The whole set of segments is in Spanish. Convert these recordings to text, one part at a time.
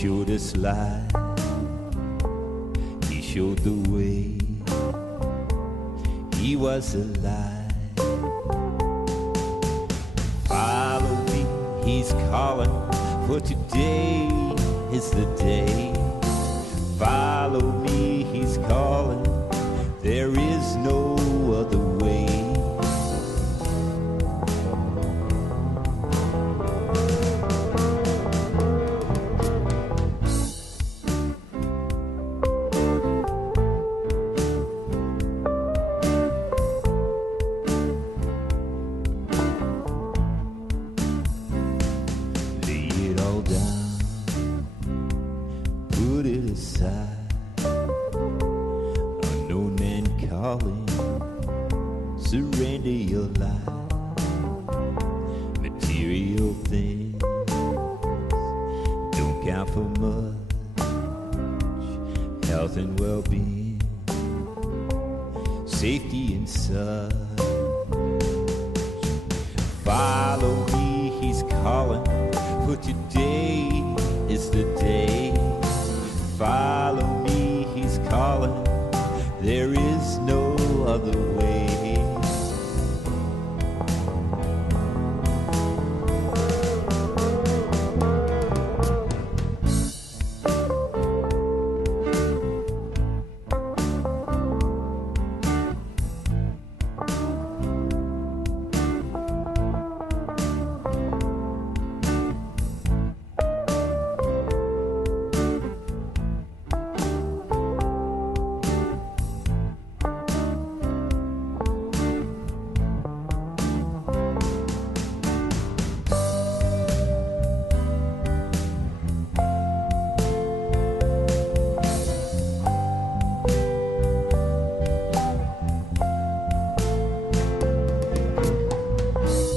showed us light, he showed the way, he was alive. Follow me, he's calling, for today is the day. Follow me, he's calling, there is no other way. Surrender your life. Material things don't count for much. Health and well-being, safety and such. Follow me, he's calling, for today is the day. Follow me, he's calling, there is no other way.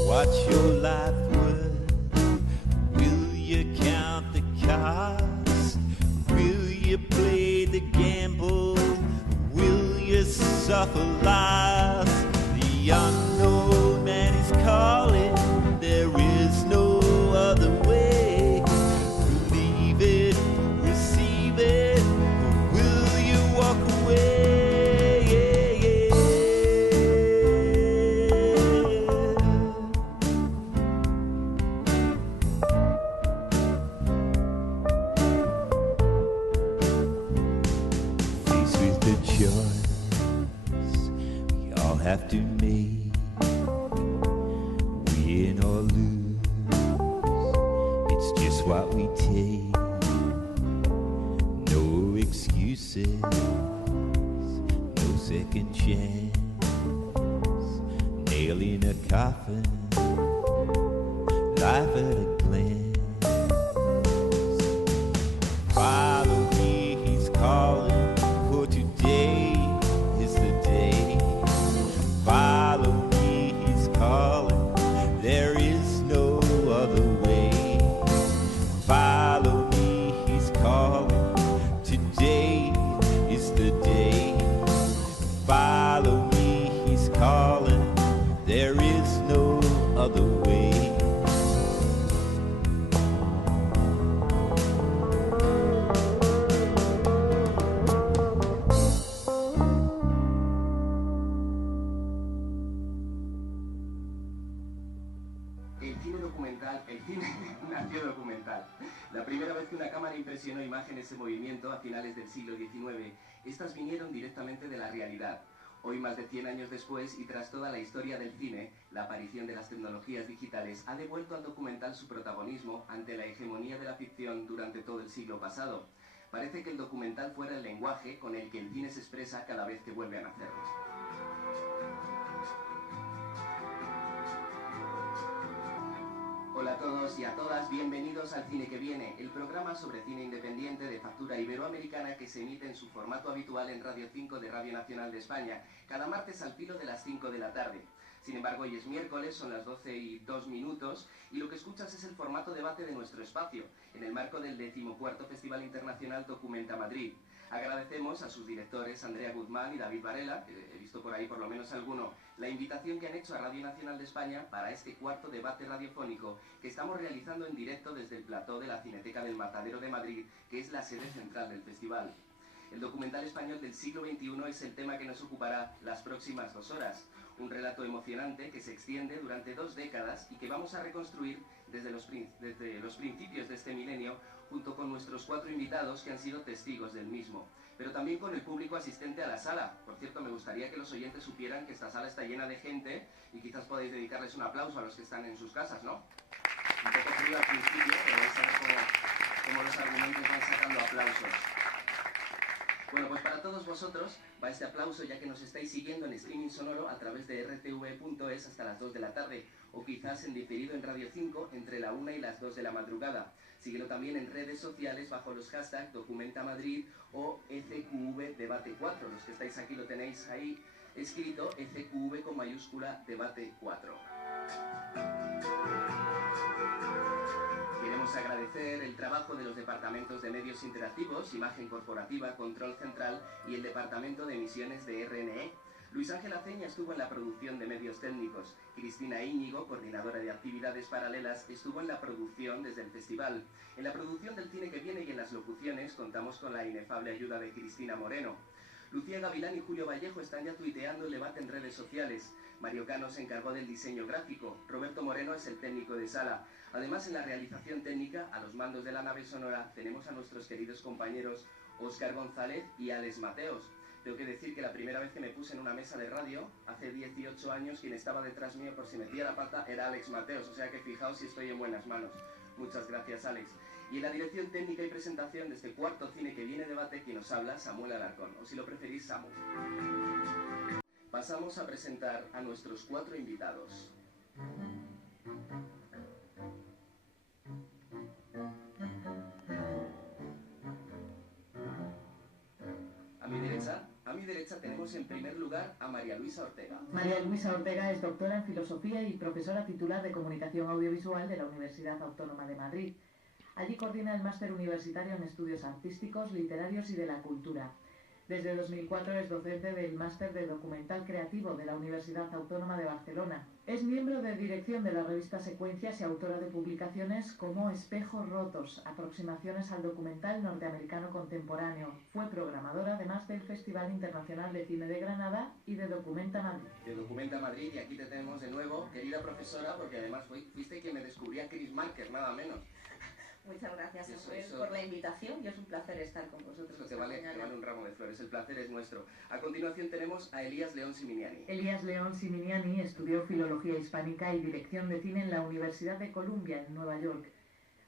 What's your life worth? Will you count the cost? Will you play the gamble? Will you suffer loss? The unknown man is calling, there is no other way. Believe it, receive it, or will you walk away? Have to make, win or lose, it's just what we take. No excuses, no second chance, nail in a coffin, life at a glance. Follow me, he's calling, for today is the day. Follow me, he's calling, there is no other way. Follow me, he's calling, today is the day. Follow me, he's calling, there is no other way. El cine nació documental. La primera vez que una cámara impresionó imágenes en movimiento a finales del siglo XIX, estas vinieron directamente de la realidad. Hoy, más de 100 años después, y tras toda la historia del cine, la aparición de las tecnologías digitales ha devuelto al documental su protagonismo ante la hegemonía de la ficción durante todo el siglo pasado. Parece que el documental fuera el lenguaje con el que el cine se expresa cada vez que vuelve a nacer. Hola a todos y a todas, bienvenidos al Cine que Viene, el programa sobre cine independiente de factura iberoamericana que se emite en su formato habitual en Radio 5 de Radio Nacional de España, cada martes al filo de las 5 de la tarde. Sin embargo, hoy es miércoles, son las 12:02 y lo que escuchas es el formato debate de nuestro espacio, en el marco del 14º Festival Internacional Documenta Madrid. Agradecemos a sus directores Andrea Guzmán y David Varela, que he visto por ahí por lo menos alguno, la invitación que han hecho a Radio Nacional de España para este cuarto debate radiofónico que estamos realizando en directo desde el plató de la Cineteca del Matadero de Madrid, que es la sede central del festival. El documental español del siglo XXI es el tema que nos ocupará las próximas 2 horas. Un relato emocionante que se extiende durante 2 décadas y que vamos a reconstruir desde los principios de este milenio, junto con nuestros 4 invitados que han sido testigos del mismo, pero también con el público asistente a la sala. Por cierto, me gustaría que los oyentes supieran que esta sala está llena de gente y quizás podéis dedicarles un aplauso a los que están en sus casas, ¿no? Un poco frío al principio, pero vais a ver cómo los argumentos van sacando aplausos. Bueno, pues para todos vosotros va este aplauso, ya que nos estáis siguiendo en streaming sonoro a través de rtv.es hasta las 2 de la tarde, o quizás en diferido en Radio 5 entre la 1 y las 2 de la madrugada. Síguelo también en redes sociales bajo los hashtags Documenta Madrid o ECQV Debate 4. Los que estáis aquí lo tenéis ahí escrito, ECQV con mayúscula Debate 4. Queremos agradecer el trabajo de los departamentos de medios interactivos, imagen corporativa, control central y el departamento de emisiones de RNE. Luis Ángel Aceña estuvo en la producción de medios técnicos. Cristina Íñigo, coordinadora de actividades paralelas, estuvo en la producción desde el festival. En la producción del cine que viene y en las locuciones contamos con la inefable ayuda de Cristina Moreno. Lucía Gavilán y Julio Vallejo están ya tuiteando el debate en redes sociales. Mario Cano se encargó del diseño gráfico. Roberto Moreno es el técnico de sala. Además, en la realización técnica, a los mandos de la nave sonora, tenemos a nuestros queridos compañeros Óscar González y Alex Mateos. Tengo que decir que la primera vez que me puse en una mesa de radio, hace 18 años, quien estaba detrás mío por si metía la pata era Alex Mateos, o sea que fijaos si estoy en buenas manos. Muchas gracias, Alex. Y en la dirección técnica y presentación de este cuarto cine que viene debate, quien nos habla, Samuel Alarcón, o si lo preferís, Samu. Pasamos a presentar a nuestros 4 invitados. A mi derecha tenemos en primer lugar a María Luisa Ortega. María Luisa Ortega es doctora en Filosofía y profesora titular de Comunicación Audiovisual de la Universidad Autónoma de Madrid. Allí coordina el máster universitario en estudios artísticos, literarios y de la cultura. Desde 2004 es docente del máster de documental creativo de la Universidad Autónoma de Barcelona. Es miembro de dirección de la revista Secuencias y autora de publicaciones como Espejos Rotos, aproximaciones al documental norteamericano contemporáneo. Fue programadora además del Festival Internacional de Cine de Granada y de Documenta Madrid. De Documenta Madrid, y aquí te tenemos de nuevo, querida profesora, porque además fuiste quien me descubría Chris Marker, nada menos. Muchas gracias, Samuel, por la invitación y es un placer estar con vosotros. Eso te vale un ramo de flores, el placer es nuestro. A continuación tenemos a Elías León Siminiani. Elías León Siminiani estudió Filología Hispánica y Dirección de Cine en la Universidad de Columbia, en Nueva York.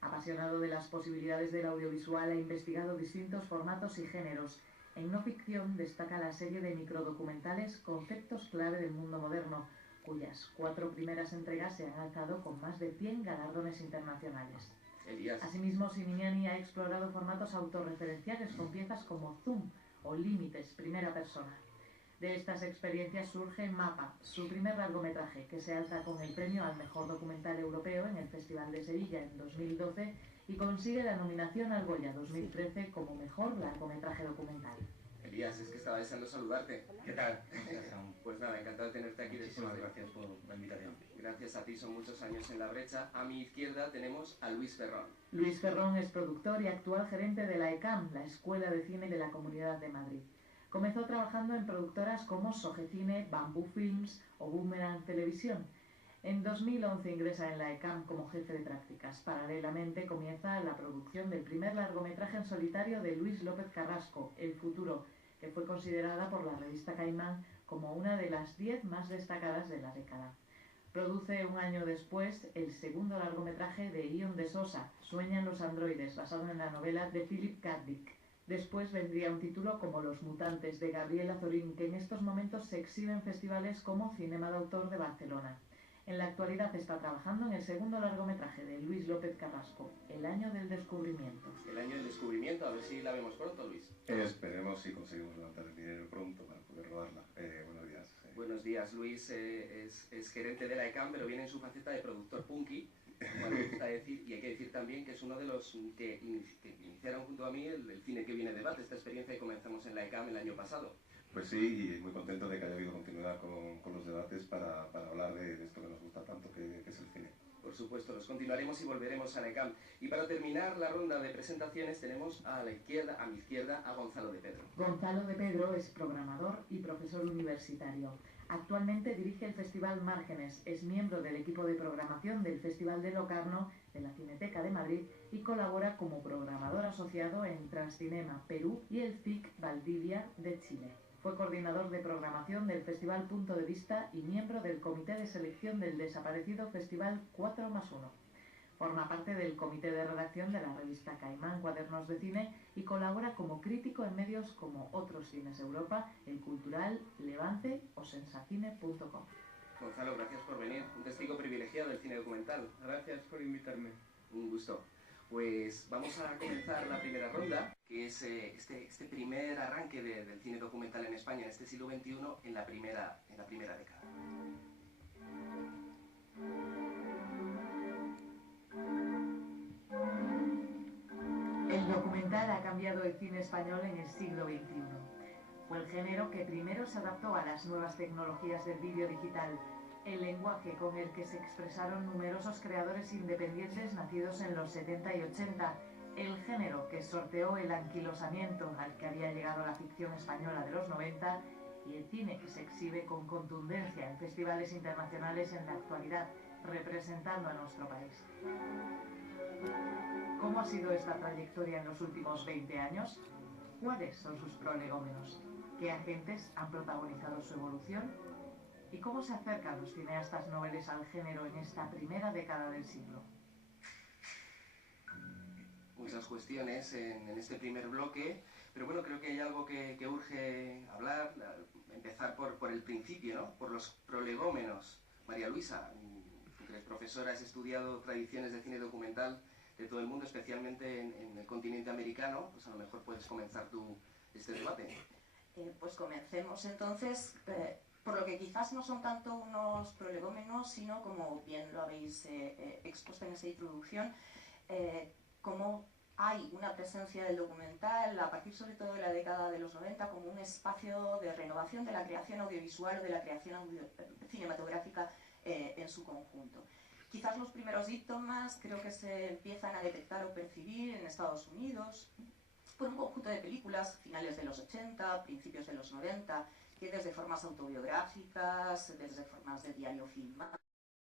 Apasionado de las posibilidades del audiovisual, ha investigado distintos formatos y géneros. En no ficción destaca la serie de microdocumentales Conceptos clave del mundo moderno, cuyas 4 primeras entregas se han alzado con más de 100 galardones internacionales. Elías. Asimismo, Siminiani ha explorado formatos autorreferenciales con piezas como Zoom o Límites, primera persona. De estas experiencias surge Mapa, su primer largometraje, que se alza con el premio al mejor documental europeo en el Festival de Sevilla en 2012 y consigue la nominación al Goya 2013 como mejor largometraje documental. Elías, es que estaba deseando saludarte. ¿Qué tal? Pues nada, encantado de tenerte aquí. Muchísimas gracias por la invitación. Gracias a ti, son muchos años en la brecha. A mi izquierda tenemos a Luis Ferrón. Luis Ferrón es productor y actual gerente de la ECAM, la Escuela de Cine de la Comunidad de Madrid. Comenzó trabajando en productoras como Sogecine, Bambú Films o Boomerang Televisión. En 2011 ingresa en la ECAM como jefe de prácticas. Paralelamente comienza la producción del primer largometraje en solitario de Luis López Carrasco, El Futuro, que fue considerada por la revista Caimán como una de las 10 más destacadas de la década. Produce un año después el segundo largometraje de Ion de Sosa, Sueñan los androides, basado en la novela de Philip K. Dick. Después vendría un título como Los mutantes, de Gabriel Azorín, que en estos momentos se exhibe en festivales como Cinema de Autor de Barcelona. En la actualidad está trabajando en el segundo largometraje de Luis López Carrasco, El año del descubrimiento. El año del descubrimiento, a ver si la vemos pronto, Luis. Esperemos si conseguimos levantar el dinero pronto para poder rodarla. Buenos días. Buenos días, Luis es gerente de la ECAM, pero viene en su faceta de productor punky, como me gusta decir, y hay que decir también que es uno de los que iniciaron junto a mí el Cine que viene debate, esta experiencia que comenzamos en la ECAM el año pasado. Pues sí, y muy contento de que haya habido continuidad con los debates para hablar de esto que nos gusta tanto, que es el cine. Por supuesto, los continuaremos y volveremos a la ECAM. Y para terminar la ronda de presentaciones tenemos a mi izquierda, a Gonzalo de Pedro. Gonzalo de Pedro es programador y profesor universitario. Actualmente dirige el Festival Márgenes, es miembro del equipo de programación del Festival de Locarno de la Cineteca de Madrid y colabora como programador asociado en Transcinema Perú y el FIC Valdivia de Chile. Fue coordinador de programación del Festival Punto de Vista y miembro del comité de selección del desaparecido Festival 4+1. Forma parte del comité de redacción de la revista Caimán Cuadernos de Cine y colabora como crítico en medios como Otros Cines Europa, El Cultural, Levante o Sensacine.com. Gonzalo, gracias por venir. Un testigo privilegiado del cine documental. Gracias por invitarme. Un gusto. Pues vamos a comenzar la primera ronda, que es este primer arranque del cine documental en España en este siglo XXI en la primera década. El documental ha cambiado el cine español en el siglo XXI. Fue el género que primero se adaptó a las nuevas tecnologías del vídeo digital, el lenguaje con el que se expresaron numerosos creadores independientes nacidos en los 70 y 80, el género que sorteó el anquilosamiento al que había llegado la ficción española de los 90 y el cine que se exhibe con contundencia en festivales internacionales en la actualidad, representando a nuestro país. ¿Cómo ha sido esta trayectoria en los últimos 20 años? ¿Cuáles son sus prolegómenos? ¿Qué agentes han protagonizado su evolución? ¿Y cómo se acercan los cineastas noveles al género en esta primera década del siglo? Muchas cuestiones en este primer bloque, pero bueno, creo que hay algo que urge hablar, empezar por el principio, ¿no? Por los prolegómenos. María Luisa, tú que eres profesora, has estudiado tradiciones de cine documental de todo el mundo, especialmente en el continente americano, pues a lo mejor puedes comenzar tú este debate. Pues comencemos entonces, por lo que quizás no son tanto unos prolegómenos, sino como bien lo habéis expuesto en esa introducción, cómo hay una presencia del documental a partir sobre todo de la década de los 90 como un espacio de renovación de la creación audiovisual o de la creación cinematográfica en su conjunto. Quizás los primeros síntomas creo que se empiezan a detectar o percibir en Estados Unidos por un conjunto de películas finales de los 80, principios de los 90, que desde formas autobiográficas, desde formas de diario filmado,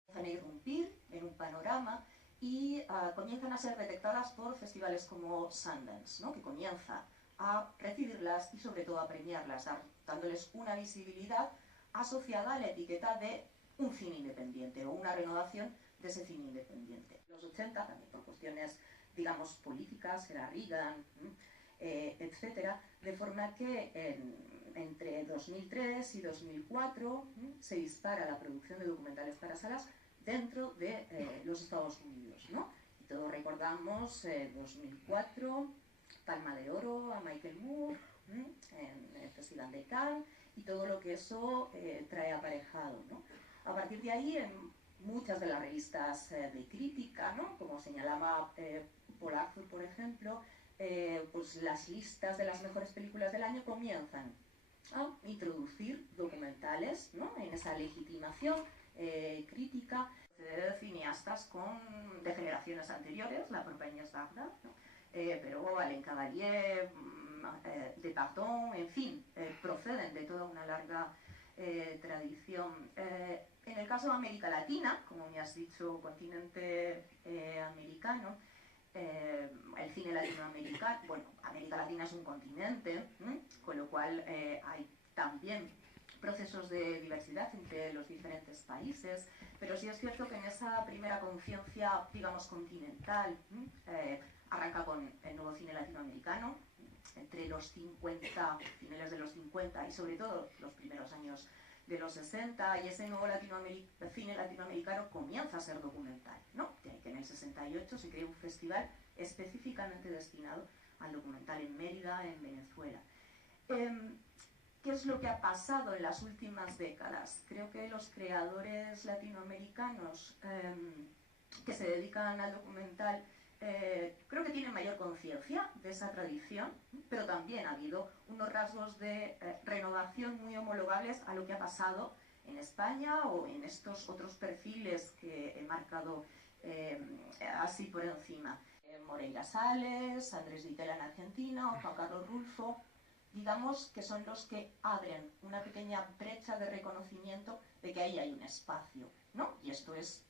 comienzan a irrumpir en un panorama y comienzan a ser detectadas por festivales como Sundance, ¿no? Que comienza a recibirlas y sobre todo a premiarlas, dándoles una visibilidad asociada a la etiqueta de un cine independiente o una renovación de ese cine independiente. Los 80, también por cuestiones, digamos, políticas, era Reagan, etcétera, de forma que entre 2003 y 2004 se dispara la producción de documentales para salas dentro de los Estados Unidos, ¿no? Y todos recordamos 2004, Palma de Oro a Michael Moore, en el Festival de Cannes, y todo lo que eso trae aparejado, ¿no? A partir de ahí, en muchas de las revistas de crítica, ¿no? Como señalaba Paul Arthur, por ejemplo, pues las listas de las mejores películas del año comienzan a introducir documentales, ¿no? En esa legitimación crítica de cineastas de generaciones anteriores, la propia Inés Dagda, ¿no? Pero Alain Cavalier, Depardieu, en fin, proceden de toda una larga tradición. En el caso de América Latina, como me has dicho, continente americano, el cine latinoamericano, bueno, América Latina es un continente, con lo cual hay también procesos de diversidad entre los diferentes países, pero sí es cierto que en esa primera conciencia, digamos, continental, arranca con el nuevo cine latinoamericano, entre los 50, finales de los 50 y sobre todo los primeros años de los 60, y ese nuevo cine latinoamericano comienza a ser documental, ¿no? De ahí que en el 68 se crea un festival específicamente destinado al documental en Mérida, en Venezuela. ¿Qué es lo que ha pasado en las últimas décadas? Creo que los creadores latinoamericanos que se dedican al documental creo que tienen mayor conciencia de esa tradición, pero también ha habido unos rasgos de renovación muy homologables a lo que ha pasado en España o en estos otros perfiles que he marcado así por encima. Moreira Sales, Andrés Ditela en Argentina o Juan Carlos Rulfo, digamos que son los que abren una pequeña brecha de reconocimiento de que ahí hay un espacio, ¿no? Y esto es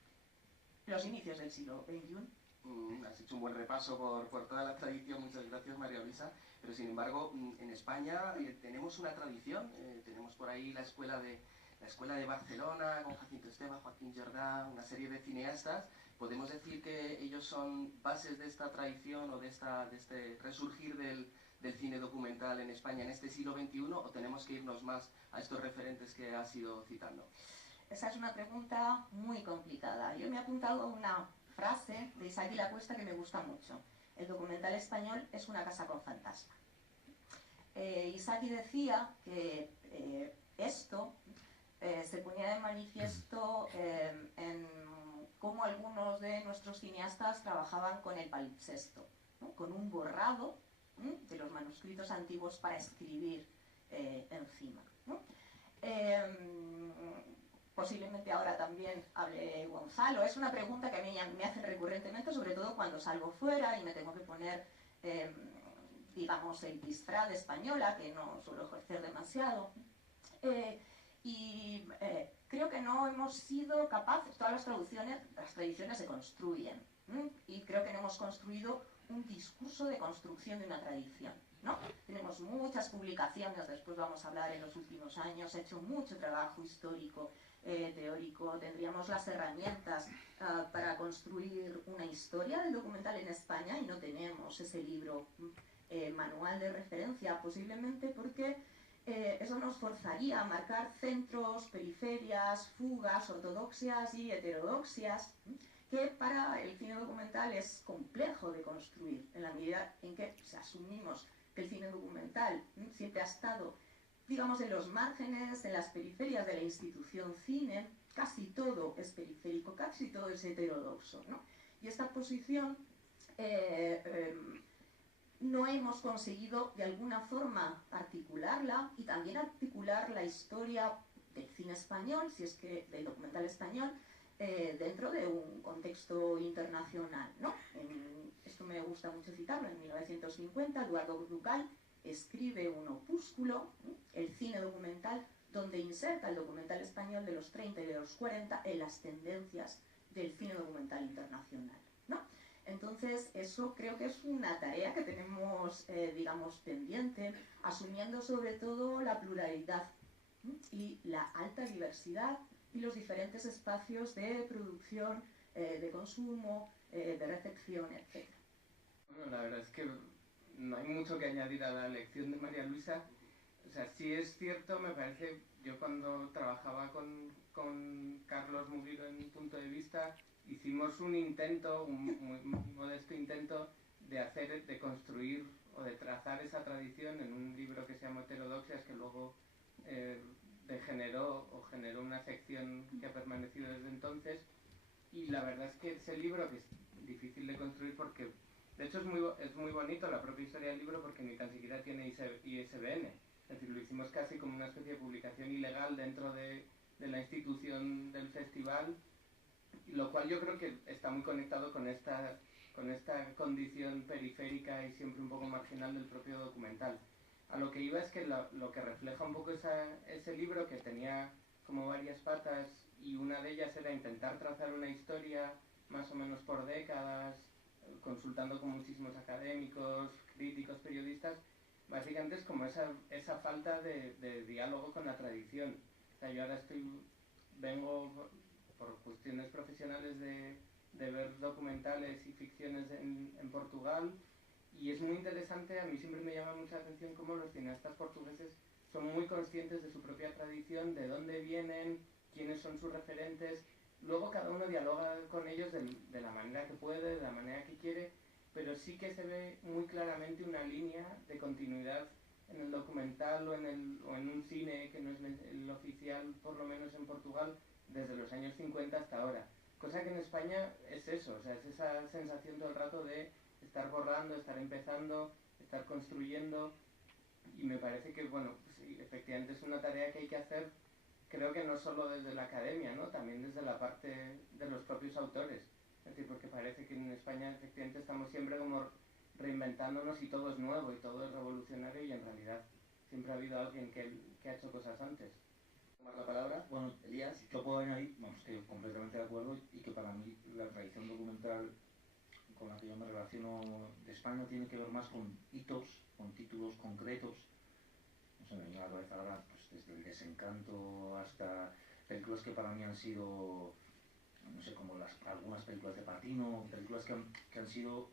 los inicios del siglo XXI. Has hecho un buen repaso por toda la tradición, muchas gracias María Luisa, pero sin embargo en España tenemos una tradición, tenemos por ahí la escuela de Barcelona con Jacinto Esteva, Joaquín Jordá, una serie de cineastas. ¿Podemos decir que ellos son bases de esta tradición o de este resurgir del cine documental en España en este siglo XXI, o tenemos que irnos más a estos referentes que has ido citando? Esa es una pregunta muy complicada. Yo me he apuntado a una frase de Isaac La Cuesta que me gusta mucho. El documental español es una casa con fantasma. Isaac decía que esto se ponía de manifiesto en cómo algunos de nuestros cineastas trabajaban con el palimpsesto, ¿no? Con un borrado de los manuscritos antiguos para escribir encima, ¿no? Posiblemente ahora también hable Gonzalo. Es una pregunta que a mí me hacen recurrentemente, sobre todo cuando salgo fuera y me tengo que poner, digamos, el disfraz de española, que no suelo ejercer demasiado. Creo que no hemos sido capaces, todas las tradiciones se construyen, y creo que no hemos construido un discurso de construcción de una tradición, ¿no? Tenemos muchas publicaciones, después vamos a hablar en los últimos años, he hecho mucho trabajo histórico, teórico, tendríamos las herramientas para construir una historia del documental en España y no tenemos ese libro manual de referencia, posiblemente porque eso nos forzaría a marcar centros, periferias, fugas, ortodoxias y heterodoxias, que para el cine documental es complejo de construir, en la medida en que asumimos que el cine documental siempre ha estado, digamos, en los márgenes, en las periferias de la institución cine. Casi todo es periférico, casi todo es heterodoxo, ¿no? Y esta posición no hemos conseguido de alguna forma articularla y también articular la historia del cine español, si es que del documental español, dentro de un contexto internacional, ¿no? Esto me gusta mucho citarlo. En 1950 Eduardo Ducal escribe un opúsculo, El cine documental, donde inserta el documental español de los 30 y de los 40 en las tendencias del cine documental internacional, ¿no? Entonces, eso creo que es una tarea que tenemos, digamos, pendiente, asumiendo sobre todo la pluralidad y la alta diversidad y los diferentes espacios de producción, de consumo, de recepción, etc. Bueno, la verdad es que no hay mucho que añadir a la lección de María Luisa. O sea, sí es cierto, me parece, yo cuando trabajaba con Carlos Muguiro en Punto de Vista, hicimos un intento, un muy modesto intento de construir o de trazar esa tradición en un libro que se llama Heterodoxias, que luego generó una sección que ha permanecido desde entonces. Y la verdad es que ese libro, que es difícil de construir porque, de hecho es muy bonito la propia historia del libro porque ni tan siquiera tiene ISBN. Es decir, lo hicimos casi como una especie de publicación ilegal dentro de la institución del festival, lo cual yo creo que está muy conectado con esta condición periférica y siempre un poco marginal del propio documental. A lo que iba es que lo que refleja un poco ese libro, que tenía como varias patas, y una de ellas era intentar trazar una historia más o menos por décadas, consultando con muchísimos académicos, críticos, periodistas. Básicamente es como esa falta de diálogo con la tradición. O sea, yo ahora vengo por cuestiones profesionales de ver documentales y ficciones en Portugal, y es muy interesante. A mí siempre me llama mucha atención cómo los cineastas portugueses son muy conscientes de su propia tradición, de dónde vienen, quiénes son sus referentes. Luego cada uno dialoga con ellos de la manera que puede, de la manera que quiere, pero sí que se ve muy claramente una línea de continuidad en el documental o en un cine que no es el oficial, por lo menos en Portugal, desde los años 50 hasta ahora. Cosa que en España es eso, o sea, es esa sensación todo el rato de estar borrando, estar empezando, estar construyendo, y me parece que, bueno, sí, efectivamente es una tarea que hay que hacer, creo que no solo desde la academia, ¿no? También desde la parte de los propios autores. Es decir, porque parece que en España efectivamente estamos siempre como reinventándonos y todo es nuevo y todo es revolucionario, y en realidad siempre ha habido alguien que ha hecho cosas antes. ¿Tomar la palabra? Bueno, Elías. yo puedo añadir, bueno, estoy completamente de acuerdo, y que para mí la tradición documental con la que yo me relaciono de España tiene que ver más con hitos, con títulos concretos. No sé, me viene a la cabeza ahora, pues desde El Desencanto hasta películas que para mí han sido, no sé, como algunas películas de Patino, películas que han sido,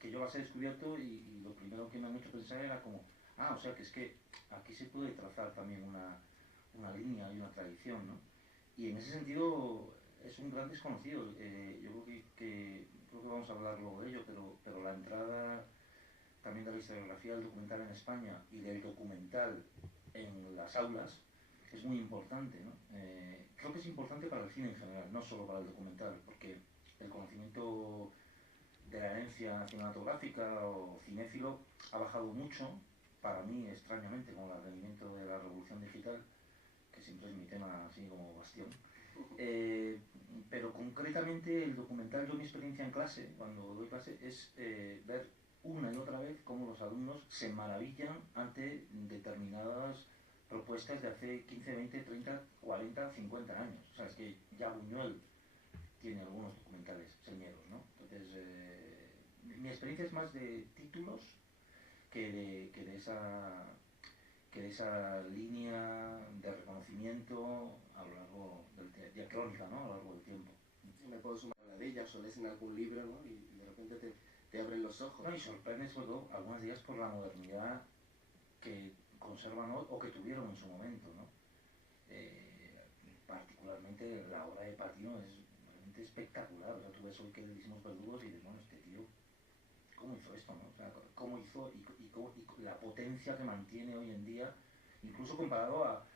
que yo las he descubierto, y lo primero que me han hecho pensar era como, o sea, que es que aquí se puede trazar también una línea y una tradición, ¿no? Y en ese sentido es un gran desconocido. Yo creo que vamos a hablar luego de ello, pero la entrada también de la historiografía del documental en España y del documental en las aulas es muy importante, ¿no? Creo que es importante para el cine en general, no solo para el documental, porque el conocimiento de la herencia cinematográfica o cinéfilo ha bajado mucho, para mí extrañamente, con el advenimiento de la revolución digital, que siempre es mi tema así como bastión. Pero concretamente el documental, yo mi experiencia en clase, cuando doy clase, es ver una y otra vez cómo los alumnos se maravillan ante determinadas propuestas de hace 15, 20, 30, 40, 50 años. O sea, es que ya Buñuel tiene algunos documentales señeros, ¿no? Entonces, mi experiencia es más de títulos que de esa línea de reconocimiento a lo largo de crónica, ¿no? A lo largo del tiempo. Me puedo sumar a la de ellas, o lees en algún libro, ¿no? Y de repente te abren los ojos. No, y sorprende sobre todo algunas de ellas por la modernidad que conservan hoy o que tuvieron en su momento, ¿no? Particularmente la obra de Patino es realmente espectacular. O sea, tú ves hoy que le hicimos Verdugos y dices, bueno, este tío, ¿cómo hizo esto, no? O sea, ¿cómo hizo y la potencia que mantiene hoy en día, incluso comparado a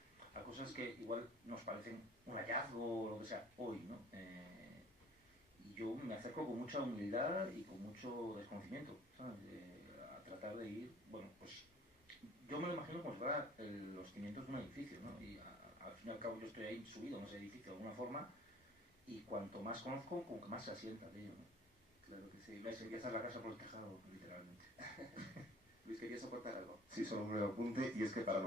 cosas que igual nos parecen un hallazgo o lo que sea hoy, ¿no? Y yo me acerco con mucha humildad y con mucho desconocimiento, ¿sabes? A tratar de ir, bueno, pues yo me lo imagino como si fuera los cimientos de un edificio, ¿no? Y al fin y al cabo yo estoy ahí subido en ese edificio de alguna forma, y cuanto más conozco, como que más se asienta de ello, ¿no? Claro que sí. Ves, empieza la casa por el tejado, literalmente. Luis, ¿querías aportar algo? Sí, solo un breve apunte, y es que para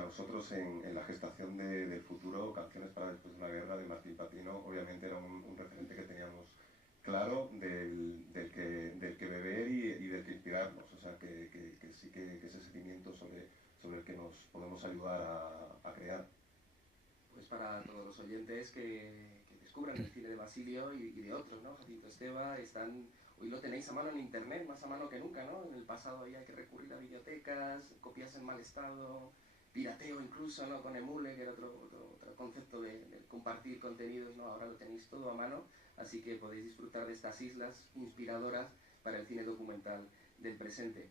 nosotros en la gestación del futuro, Canciones para después de una guerra de Martín Patino, obviamente era un referente que teníamos claro del que beber y del que inspirarnos. O sea, que sí que ese sentimiento sobre el que nos podemos ayudar a crear. Pues para todos los oyentes que descubran el cine de Basilio y de otros, ¿no? Jacinto Esteva, hoy lo tenéis a mano en internet, más a mano que nunca, ¿no? En el pasado había que recurrir a bibliotecas, copias en mal estado, pirateo incluso, ¿no? Con Emule, que era otro concepto de compartir contenidos, ¿no? Ahora lo tenéis todo a mano, así que podéis disfrutar de estas islas inspiradoras para el cine documental del presente.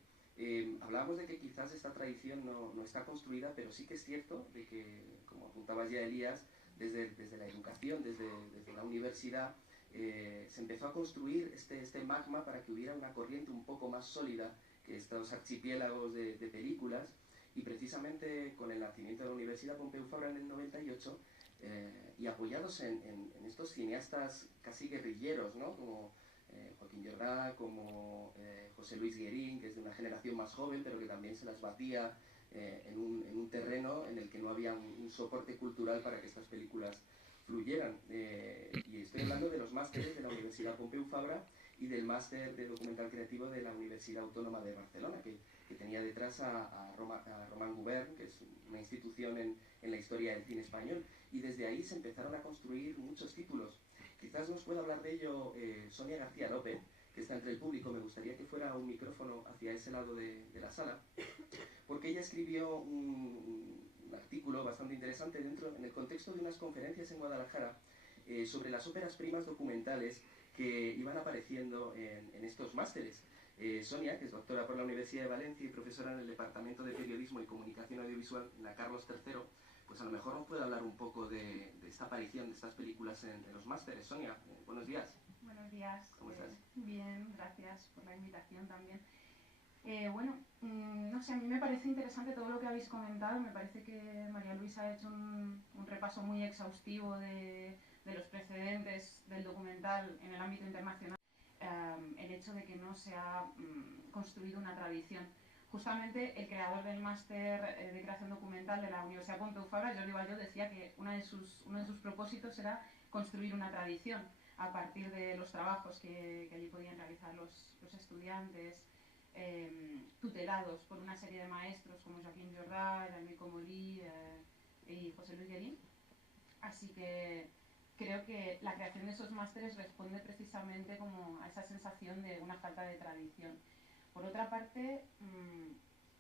Hablábamos de que quizás esta tradición no está construida, pero sí que es cierto de que, como apuntabas ya Elías, desde la educación, desde la universidad, se empezó a construir este magma para que hubiera una corriente un poco más sólida que estos archipiélagos de películas, y precisamente con el nacimiento de la Universidad Pompeu Fabra en el 98, y apoyados en estos cineastas casi guerrilleros, ¿no? Como Joaquín Jordá, como José Luis Guerín, que es de una generación más joven, pero que también se las batía en un terreno en el que no había un soporte cultural para que estas películas fluyeran. Y estoy hablando de los másteres de la Universidad Pompeu Fabra y del máster de documental creativo de la Universidad Autónoma de Barcelona, que tenía detrás a Román Gubern, que es una institución en la historia del cine español. Y desde ahí se empezaron a construir muchos títulos. Quizás nos pueda hablar de ello Sonia García López, que está entre el público. Me gustaría que fuera un micrófono hacia ese lado de la sala, porque ella escribió un artículo bastante interesante en el contexto de unas conferencias en Guadalajara sobre las óperas primas documentales que iban apareciendo en estos másteres. Sonia, que es doctora por la Universidad de Valencia y profesora en el Departamento de Periodismo y Comunicación Audiovisual en la Carlos III, pues a lo mejor nos puede hablar un poco de esta aparición de estas películas en los másteres. Sonia, buenos días. Buenos días. ¿Cómo estás? Bien, gracias por la invitación también. No sé, a mí me parece interesante todo lo que habéis comentado. Me parece que María Luisa ha hecho un repaso muy exhaustivo de los precedentes del documental en el ámbito internacional. El hecho de que no se ha construido una tradición. Justamente el creador del máster de creación documental de la Universidad Pompeu Fabra, Jordi Bayó, decía que uno de sus propósitos era construir una tradición a partir de los trabajos que allí podían realizar los estudiantes, tutelados por una serie de maestros como Joaquín Jordà, Jaime Comolí y José Luis Guerín. Así que creo que la creación de esos másteres responde precisamente como a esa sensación de una falta de tradición. Por otra parte,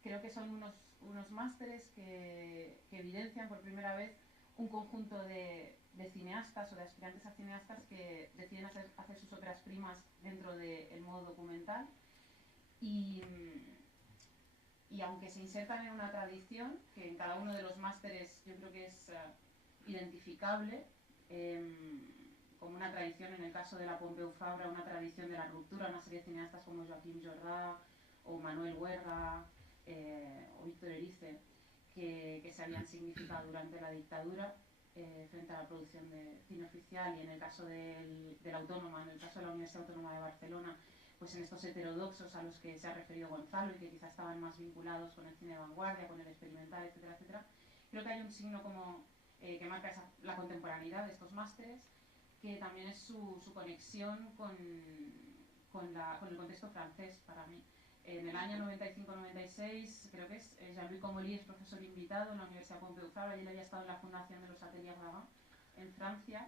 creo que son unos másteres que evidencian por primera vez un conjunto de cineastas o de aspirantes a cineastas que deciden hacer sus óperas primas dentro del modo documental y aunque se insertan en una tradición que en cada uno de los másteres yo creo que es identificable, como una tradición en el caso de la Pompeu Fabra, una tradición de la ruptura, una serie de cineastas como Joaquim Jordà o Manuel Huerga o Víctor Erice, que se habían significado durante la dictadura frente a la producción de cine oficial, y en el caso de la Autónoma, en el caso de la Universidad Autónoma de Barcelona, pues en estos heterodoxos a los que se ha referido Gonzalo y que quizás estaban más vinculados con el cine de vanguardia, con el experimental, etcétera, etcétera. Creo que hay un signo como que marca la contemporaneidad de estos másteres, que también es su conexión con el contexto francés para mí. En el año 95-96, creo que es, Jean-Louis Comolli es profesor invitado en la Universidad Pompeu Fabra, y él había estado en la fundación de los Ateliers Gavin en Francia,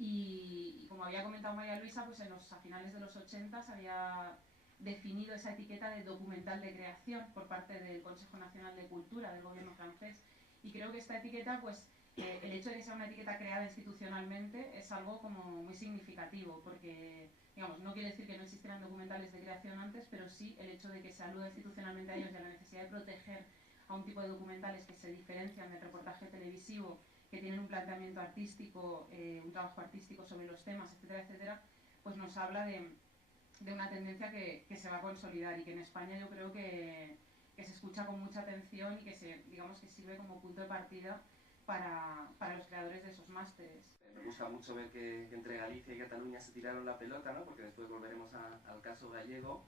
y como había comentado María Luisa, pues a finales de los 80 se había definido esa etiqueta de documental de creación por parte del Consejo Nacional de Cultura del gobierno francés, y creo que esta etiqueta, pues el hecho de que sea una etiqueta creada institucionalmente es algo como muy significativo, porque digamos, no quiere decir que no existieran documentales de creación antes, pero sí el hecho de que se alude institucionalmente a ellos y a la necesidad de proteger a un tipo de documentales que se diferencian del reportaje televisivo, que tienen un planteamiento artístico, un trabajo artístico sobre los temas, etcétera, etcétera, pues nos habla de una tendencia que se va a consolidar, y que en España yo creo que se escucha con mucha atención y que que sirve como punto de partida para los creadores de esos másteres. Me gusta mucho ver que entre Galicia y Cataluña se tiraron la pelota, ¿no? Porque después volveremos al caso gallego.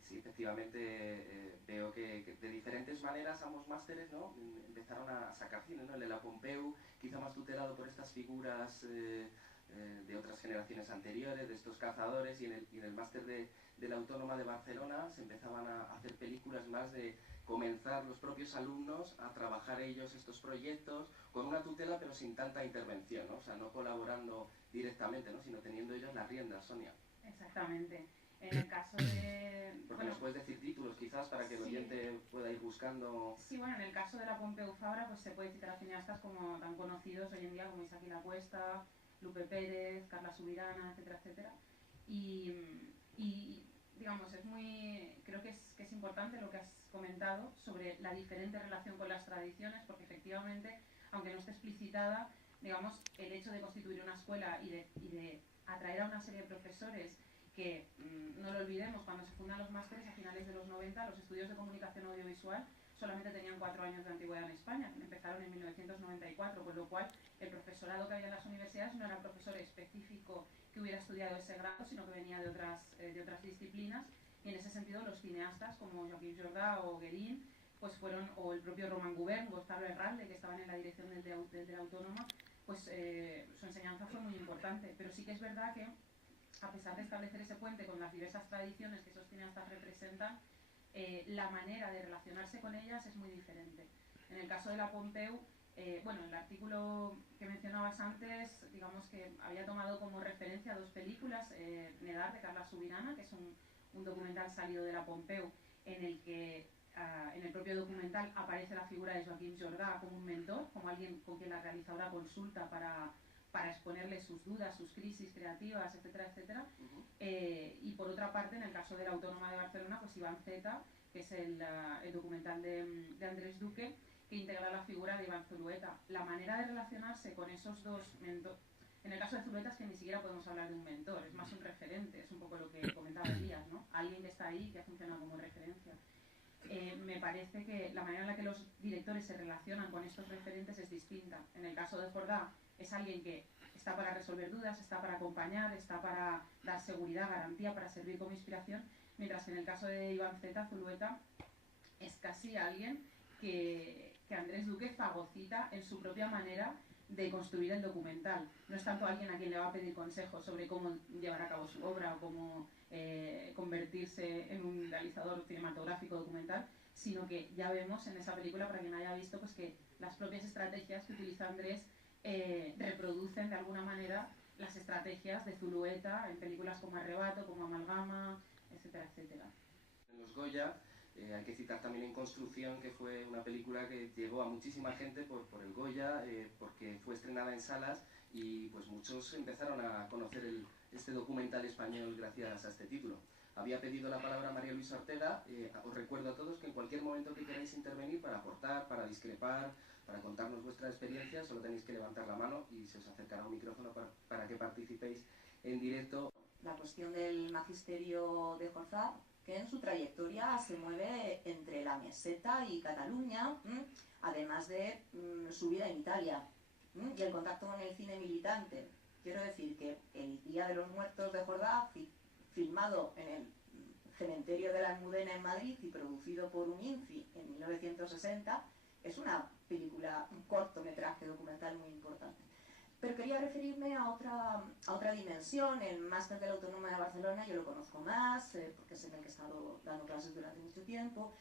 Sí, efectivamente veo que de diferentes maneras ambos másteres, ¿no? Empezaron a sacar cine, ¿no? El de la Pompeu, quizá más tutelado por estas figuras de otras generaciones anteriores, de estos cazadores, y en el máster de la Autónoma de Barcelona se empezaban a hacer películas más de comenzar los propios alumnos a trabajar ellos estos proyectos con una tutela pero sin tanta intervención, ¿no? O sea, no colaborando directamente, ¿no? Sino teniendo ellos las riendas, Sonia. Exactamente. En el caso de... Porque nos puedes decir títulos quizás para que el oyente pueda ir buscando... Sí, bueno, en el caso de la Pompeu Fabra pues se puede citar a cineastas como tan conocidos hoy en día como Isaac La Cuesta, Lupe Pérez, Carla Subirana, etcétera, etcétera. Y digamos, creo que es importante lo que has comentado sobre la diferente relación con las tradiciones, porque efectivamente, aunque no esté explicitada, digamos, el hecho de constituir una escuela y de atraer a una serie de profesores que, no lo olvidemos, cuando se fundan los másteres a finales de los 90, los estudios de comunicación audiovisual solamente tenían 4 años de antigüedad en España, empezaron en 1994, con lo cual el profesorado que había en las universidades no era profesor específico que hubiera estudiado ese grado, sino que venía de otras disciplinas, y en ese sentido los cineastas como Joaquim Jordà o Guerín, pues fueron, o el propio Roman Gubern, Gonzalo Herralde, que estaban en la dirección del de la Autónoma, pues su enseñanza fue muy importante. Pero sí que es verdad que, a pesar de establecer ese puente con las diversas tradiciones que esos cineastas representan, la manera de relacionarse con ellas es muy diferente. En el caso de la Pompeu, bueno, el artículo que mencionabas antes, digamos que había tomado como referencia 2 películas, Nedar, de Carla Subirana, que es un documental salido de la Pompeu, en el que en el propio documental aparece la figura de Joaquim Jordà como un mentor, como alguien con quien la realizadora consulta para para exponerle sus dudas, sus crisis creativas, etcétera, etcétera. Y por otra parte, en el caso de la Autónoma de Barcelona, pues Iván Zeta, que es el documental de Andrés Duque, que integra la figura de Iván Zulueta. La manera de relacionarse con esos dos mentores, en el caso de Zulueta es que ni siquiera podemos hablar de un mentor, es más un referente, es un poco lo que comentaba Elías, ¿no? Alguien que está ahí, que ha funcionado como referencia. Me parece que la manera en la que los directores se relacionan con estos referentes es distinta. En el caso de Jordá, es alguien que está para resolver dudas, está para acompañar, está para dar seguridad, garantía, para servir como inspiración, mientras que en el caso de Iván Zeta, Zulueta es casi alguien que Andrés Duque fagocita en su propia manera de construir el documental. No es tanto alguien a quien le va a pedir consejos sobre cómo llevar a cabo su obra o cómo convertirse en un realizador cinematográfico documental, sino que ya vemos en esa película, para quien haya visto, pues que las propias estrategias que utiliza Andrés reproducen de alguna manera las estrategias de Zulueta en películas como Arrebato, como Amalgama, etcétera, etcétera. En los Goya hay que citar también En Construcción, que fue una película que llegó a muchísima gente por el Goya, porque fue estrenada en salas y pues muchos empezaron a conocer este documental español gracias a este título. Había pedido la palabra María Luisa Ortega. Os recuerdo a todos que en cualquier momento que queráis intervenir para aportar, para discrepar, para contarnos vuestra experiencia, solo tenéis que levantar la mano y se os acercará un micrófono para que participéis en directo. La cuestión del magisterio de Jordá, que en su trayectoria se mueve entre la meseta y Cataluña, además de su vida en Italia y el contacto con el cine militante. Quiero decir que El Día de los Muertos de Jordá, filmado en el cementerio de la Almudena en Madrid y producido por UNINFI en 1960, es una película, un cortometraje documental muy importante. Pero quería referirme a otra dimensión. El máster de la Autónoma de Barcelona yo lo conozco más, porque es en el que he estado dando clases durante mucho tiempo,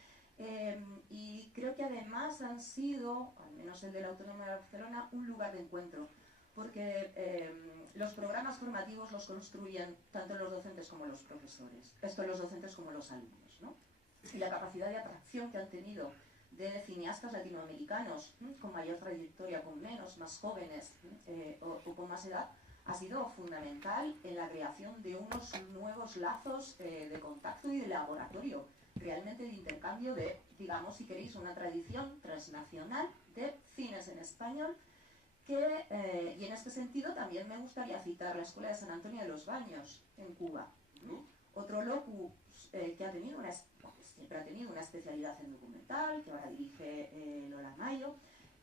y creo que además han sido, al menos el de la Autónoma de Barcelona, un lugar de encuentro, porque los programas formativos los construyen tanto los docentes como los profesores, los docentes como los alumnos, ¿no? Y la capacidad de atracción que han tenido de cineastas latinoamericanos con mayor trayectoria, con menos, más jóvenes o con más edad, ha sido fundamental en la creación de unos nuevos lazos de contacto y de laboratorio, realmente de intercambio de, digamos, si queréis, una tradición transnacional de cines en español, y en este sentido también me gustaría citar la Escuela de San Antonio de los Baños en Cuba, ¿no? Otro locus que ha tenido siempre ha tenido una especialidad en documental, que ahora dirige Lola Mayo,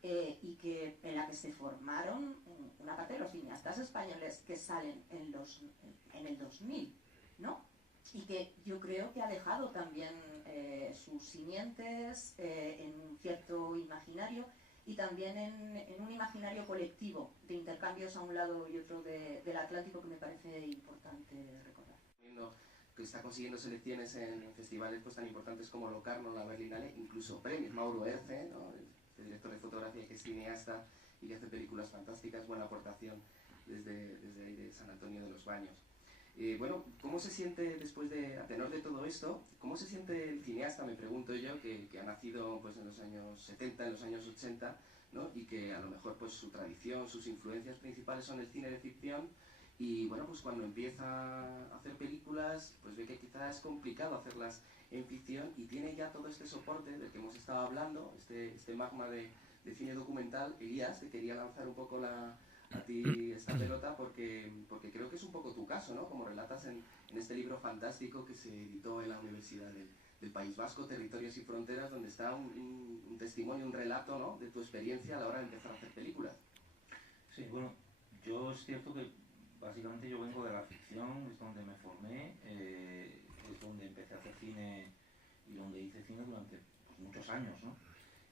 y en la que se formaron una parte de los cineastas españoles que salen en el 2000, ¿no? Y que yo creo que ha dejado también sus simientes en un cierto imaginario y también en un imaginario colectivo de intercambios a un lado y otro del Atlántico, que me parece importante recordar. Que está consiguiendo selecciones en festivales pues tan importantes como Locarno, la Berlinale, incluso premios. Mauro Erce, ¿no? El director de fotografía, que es cineasta y que hace películas fantásticas, buena aportación desde ahí de San Antonio de los Baños. Bueno, ¿cómo se siente después a tenor de todo esto, cómo se siente el cineasta, me pregunto yo, que ha nacido pues en los años 70, en los años 80, ¿no? Y que a lo mejor pues su tradición, sus influencias principales son el cine de ficción, y bueno, pues cuando empieza a hacer películas, pues ve que quizás es complicado hacerlas en ficción y tiene ya todo este soporte del que hemos estado hablando, este magma de cine documental. Elías, te quería lanzar un poco a ti esta pelota porque creo que es un poco tu caso, ¿no? Como relatas en este libro fantástico que se editó en la Universidad del País Vasco, Territorios y Fronteras, donde está un testimonio, un relato, ¿no? De tu experiencia a la hora de empezar a hacer películas. Sí, bueno, yo es cierto que básicamente yo vengo de la ficción, es donde me formé, es donde empecé a hacer cine y donde hice cine durante pues, muchos años, ¿no?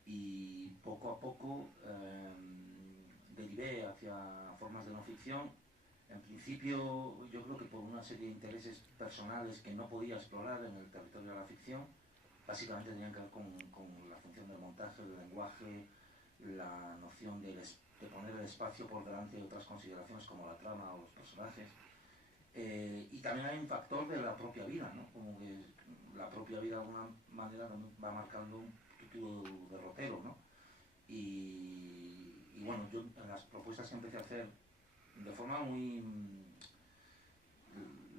Y poco a poco derivé hacia formas de no ficción. En principio yo creo que por una serie de intereses personales que no podía explorar en el territorio de la ficción, básicamente tenían que ver con la función del montaje, del lenguaje, la noción de poner el espacio por delante de otras consideraciones como la trama o los personajes. Y también hay un factor de la propia vida, ¿no? Como que la propia vida de alguna manera va marcando un título derrotero, ¿no? Y bueno, yo en las propuestas que empecé a hacer de forma muy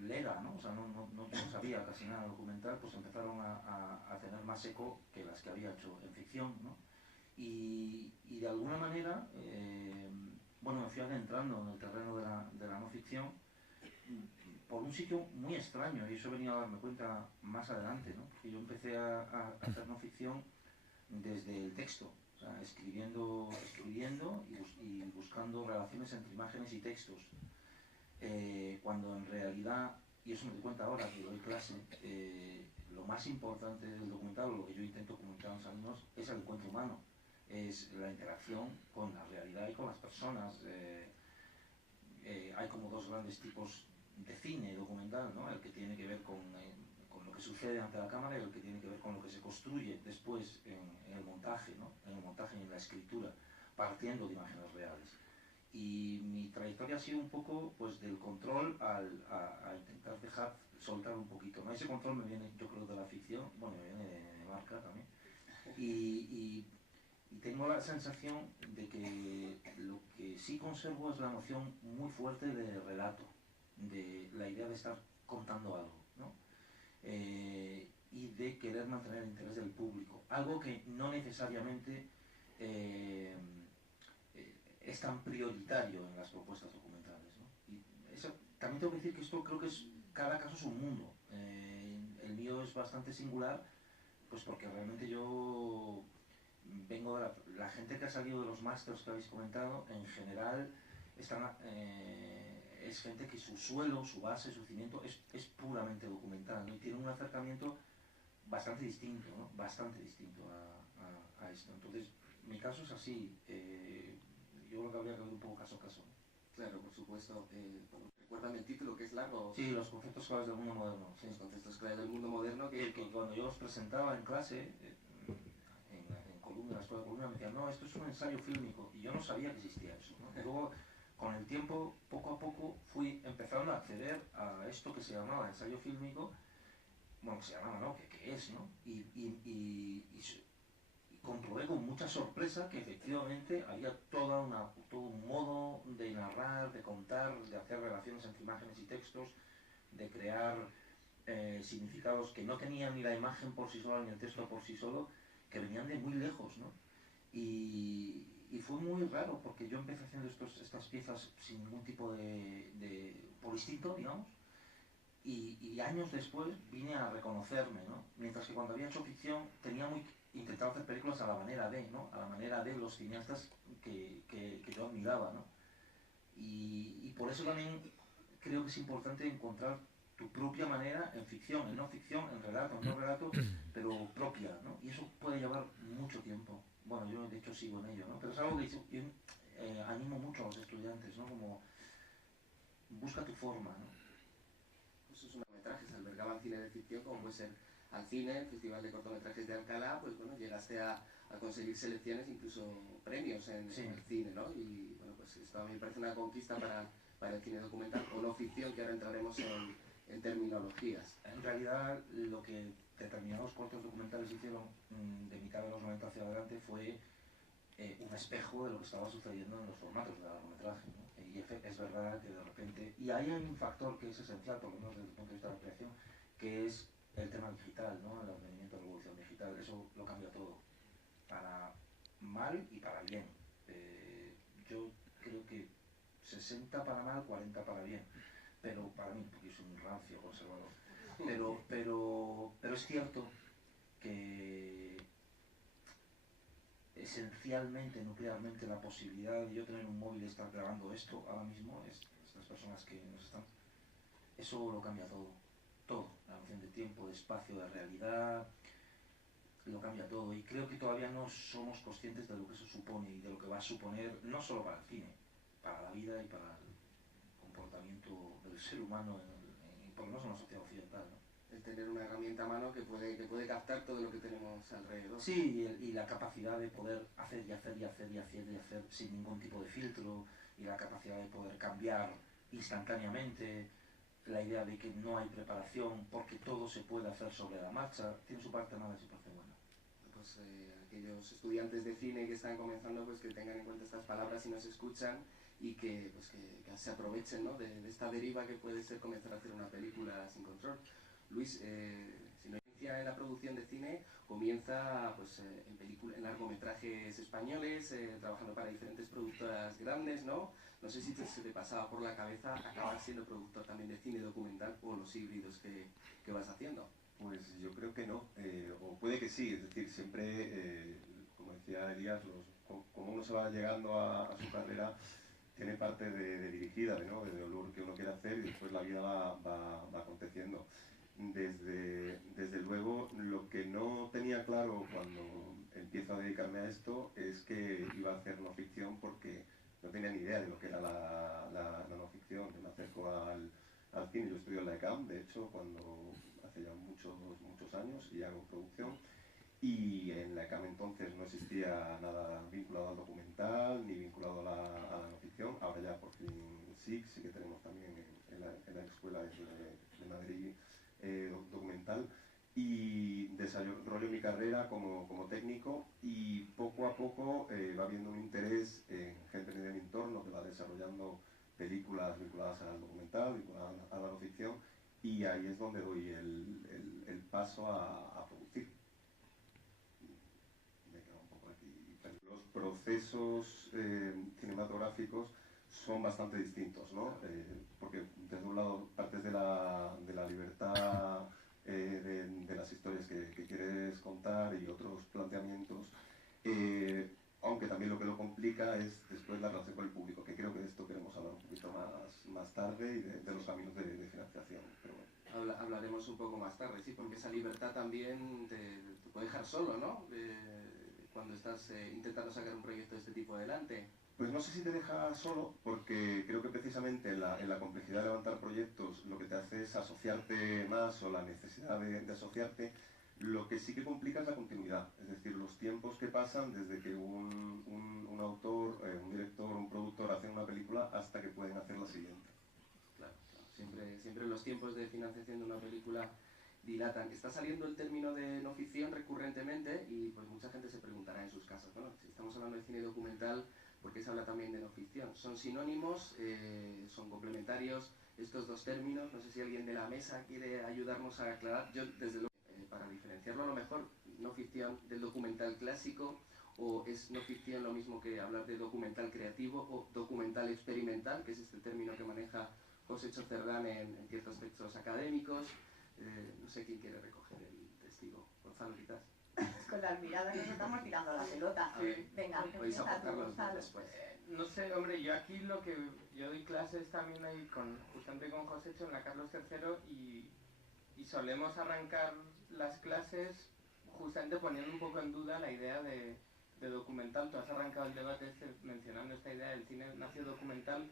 lega, ¿no? O sea, no sabía casi nada documental, pues empezaron a tener más eco que las que había hecho en ficción, ¿no? Y de alguna manera, bueno, me fui adentrando en el terreno de la no ficción por un sitio muy extraño, y eso he venido a darme cuenta más adelante, ¿no? Porque yo empecé a hacer no ficción desde el texto, o sea, escribiendo y buscando relaciones entre imágenes y textos, cuando en realidad, y eso me doy cuenta ahora que doy clase, lo más importante del documental, o lo que yo intento comunicar a los alumnos, es el encuentro humano, es la interacción con la realidad y con las personas. Hay como dos grandes tipos de cine documental, ¿no? El que tiene que ver con lo que sucede ante la cámara, y el que tiene que ver con lo que se construye después en el montaje, ¿no? En el montaje y en la escritura, partiendo de imágenes reales. Y mi trayectoria ha sido un poco, pues, del control a intentar soltar un poquito, ¿no? Ese control me viene, yo creo, de la ficción, bueno, me viene de Marca también, y tengo la sensación de que lo que sí conservo es la noción muy fuerte de relato, de la idea de estar contando algo, ¿no? Y de querer mantener el interés del público, algo que no necesariamente es tan prioritario en las propuestas documentales, ¿no? Y eso, también tengo que decir que esto creo que cada caso es un mundo. El mío es bastante singular, pues porque realmente yo vengo de la gente que ha salido de los másters que habéis comentado, en general es gente que su suelo, su base, su cimiento es puramente documental, ¿no? Y tiene un acercamiento bastante distinto, ¿no? Bastante distinto a esto. Entonces, mi caso es así. Yo creo que habría que ver un poco caso a caso, ¿no? Claro, por supuesto. Recuérdame el título, que es largo. Sí, los conceptos claves del mundo moderno. Sí. Los conceptos claves del mundo moderno que cuando yo los presentaba en clase, en Columbia, en la escuela de Columbia, me decían, no, esto es un ensayo fílmico, y yo no sabía que existía eso, ¿no? Y luego, con el tiempo, poco a poco, fui empezando a acceder a esto que se llamaba ensayo fílmico, bueno, que se llamaba, ¿no? Que es, ¿no? Y comprobé con mucha sorpresa que efectivamente había todo un modo de narrar, de contar, de hacer relaciones entre imágenes y textos, de crear significados que no tenían ni la imagen por sí sola ni el texto por sí solo, que venían de muy lejos, ¿no? Y fue muy raro, porque yo empecé haciendo estas piezas sin ningún tipo por instinto, digamos, y años después vine a reconocerme, ¿no? Mientras que cuando había hecho ficción tenía intentado hacer películas a la manera de, ¿no? A la manera de los cineastas que yo admiraba, ¿no? Y por eso también creo que es importante encontrar tu propia manera en ficción, en no ficción, en relato, en no relato, pero propia, ¿no? Y eso puede llevar mucho tiempo. Bueno, yo de hecho sigo en ello, ¿no? Pero es algo que yo animo mucho a los estudiantes, ¿no? Como busca tu forma, ¿no? Pues esos cortometrajes albergaban cine de ficción, como puede ser Alcine, el Festival de Cortometrajes de Alcalá, pues bueno, llegaste a conseguir selecciones, incluso premios en el cine, ¿no? Y bueno, pues esto a mí me parece una conquista para el cine documental o no ficción, que ahora entraremos en terminologías. En realidad, lo que determinados cortos documentales hicieron de mitad de los 90 hacia adelante fue un espejo de lo que estaba sucediendo en los formatos de largometraje, ¿no? Y es verdad que de repente... Y ahí hay un factor que es esencial, por lo menos desde el punto de vista de la creación, que es el tema digital, ¿no? El advenimiento de la revolución digital. Eso lo cambia todo, para mal y para bien. Yo creo que 60 para mal, 40 para bien, pero para mí, porque soy un rancio conservador, pero es cierto que esencialmente, nuclearmente, la posibilidad de yo tener un móvil y estar grabando esto ahora mismo, estas personas que nos están, eso lo cambia todo, la noción de tiempo, de espacio, de realidad, lo cambia todo, y creo que todavía no somos conscientes de lo que eso supone y de lo que va a suponer, no solo para el cine, para la vida y para el comportamiento del ser humano, por lo menos en la sociedad occidental, ¿no? El tener una herramienta a mano que puede captar todo lo que tenemos alrededor. Sí, y la capacidad de poder hacer y hacer y hacer y hacer y hacer sin ningún tipo de filtro, y la capacidad de poder cambiar instantáneamente, la idea de que no hay preparación porque todo se puede hacer sobre la marcha, tiene su parte mala y su parte buena. Pues aquellos estudiantes de cine que están comenzando, pues que tengan en cuenta estas palabras y nos escuchan, y que, pues que se aprovechen, ¿no?, de esta deriva que puede ser comenzar a hacer una película sin control. Luis, si no inicia en la producción de cine, comienza pues, en largometrajes españoles, trabajando para diferentes productoras grandes, ¿no? No sé si se te pasaba por la cabeza acabar siendo productor también de cine documental o los híbridos que vas haciendo. Pues yo creo que no, o puede que sí, es decir, siempre, como decía Elías, como uno se va llegando a su carrera, tiene parte de dirigida, ¿no?, de olor que uno quiere hacer y después la vida va aconteciendo. Desde luego, lo que no tenía claro cuando empiezo a dedicarme a esto es que iba a hacer no ficción porque no tenía ni idea de lo que era la no ficción. Yo me acerco al cine, yo estudio en la ECAM, de hecho, cuando hace ya muchos años, y hago producción. Y en la ECAM entonces no existía nada vinculado al documental ni vinculado a la no ficción. Ahora ya por fin sí que tenemos también en la escuela de Madrid documental, y desarrollo mi carrera como técnico, y poco a poco va habiendo un interés en gente de mi entorno que va desarrollando películas vinculadas al documental, vinculadas a la no ficción, y ahí es donde doy el paso a producir. Me quedo un poco aquí. Los procesos cinematográficos son bastante distintos, ¿no? Porque desde un lado partes de la libertad de las historias que quieres contar y otros planteamientos, aunque también lo que lo complica es después la relación con el público, que creo que de esto queremos hablar un poquito más tarde, y de los caminos de financiación. Pero bueno. Hablaremos un poco más tarde, sí, porque esa libertad también te puede dejar solo, ¿no? Cuando estás intentando sacar un proyecto de este tipo adelante. Pues no sé si te deja solo, porque creo que precisamente en la complejidad de levantar proyectos lo que te hace es asociarte más, o la necesidad de asociarte. Lo que sí que complica es la continuidad, es decir, los tiempos que pasan desde que un autor, un director, un productor hacen una película hasta que pueden hacer la siguiente. Claro. Siempre los tiempos de financiación de una película dilatan. Está saliendo el término de no ficción recurrentemente, y pues mucha gente se preguntará en sus casas, bueno, si estamos hablando de cine documental, ¿por qué se habla también de no ficción? ¿Son sinónimos? ¿Son complementarios estos dos términos? No sé si alguien de la mesa quiere ayudarnos a aclarar. Yo, desde luego, para diferenciarlo a lo mejor, no ficción del documental clásico, o es no ficción lo mismo que hablar de documental creativo o documental experimental, que es este término que maneja José Chocerdán en ciertos textos académicos. No sé quién quiere recoger el testigo. Gonzalo, quizás. Con las miradas nos estamos tirando la pelota. Venga, vais a empieza tú, aportarlo Gonzalo. después. No sé, hombre, yo aquí yo doy clases también ahí justamente con Josécho en la Carlos III, y solemos arrancar las clases justamente poniendo un poco en duda la idea de documental. Tú has arrancado el debate mencionando esta idea del cine nació documental.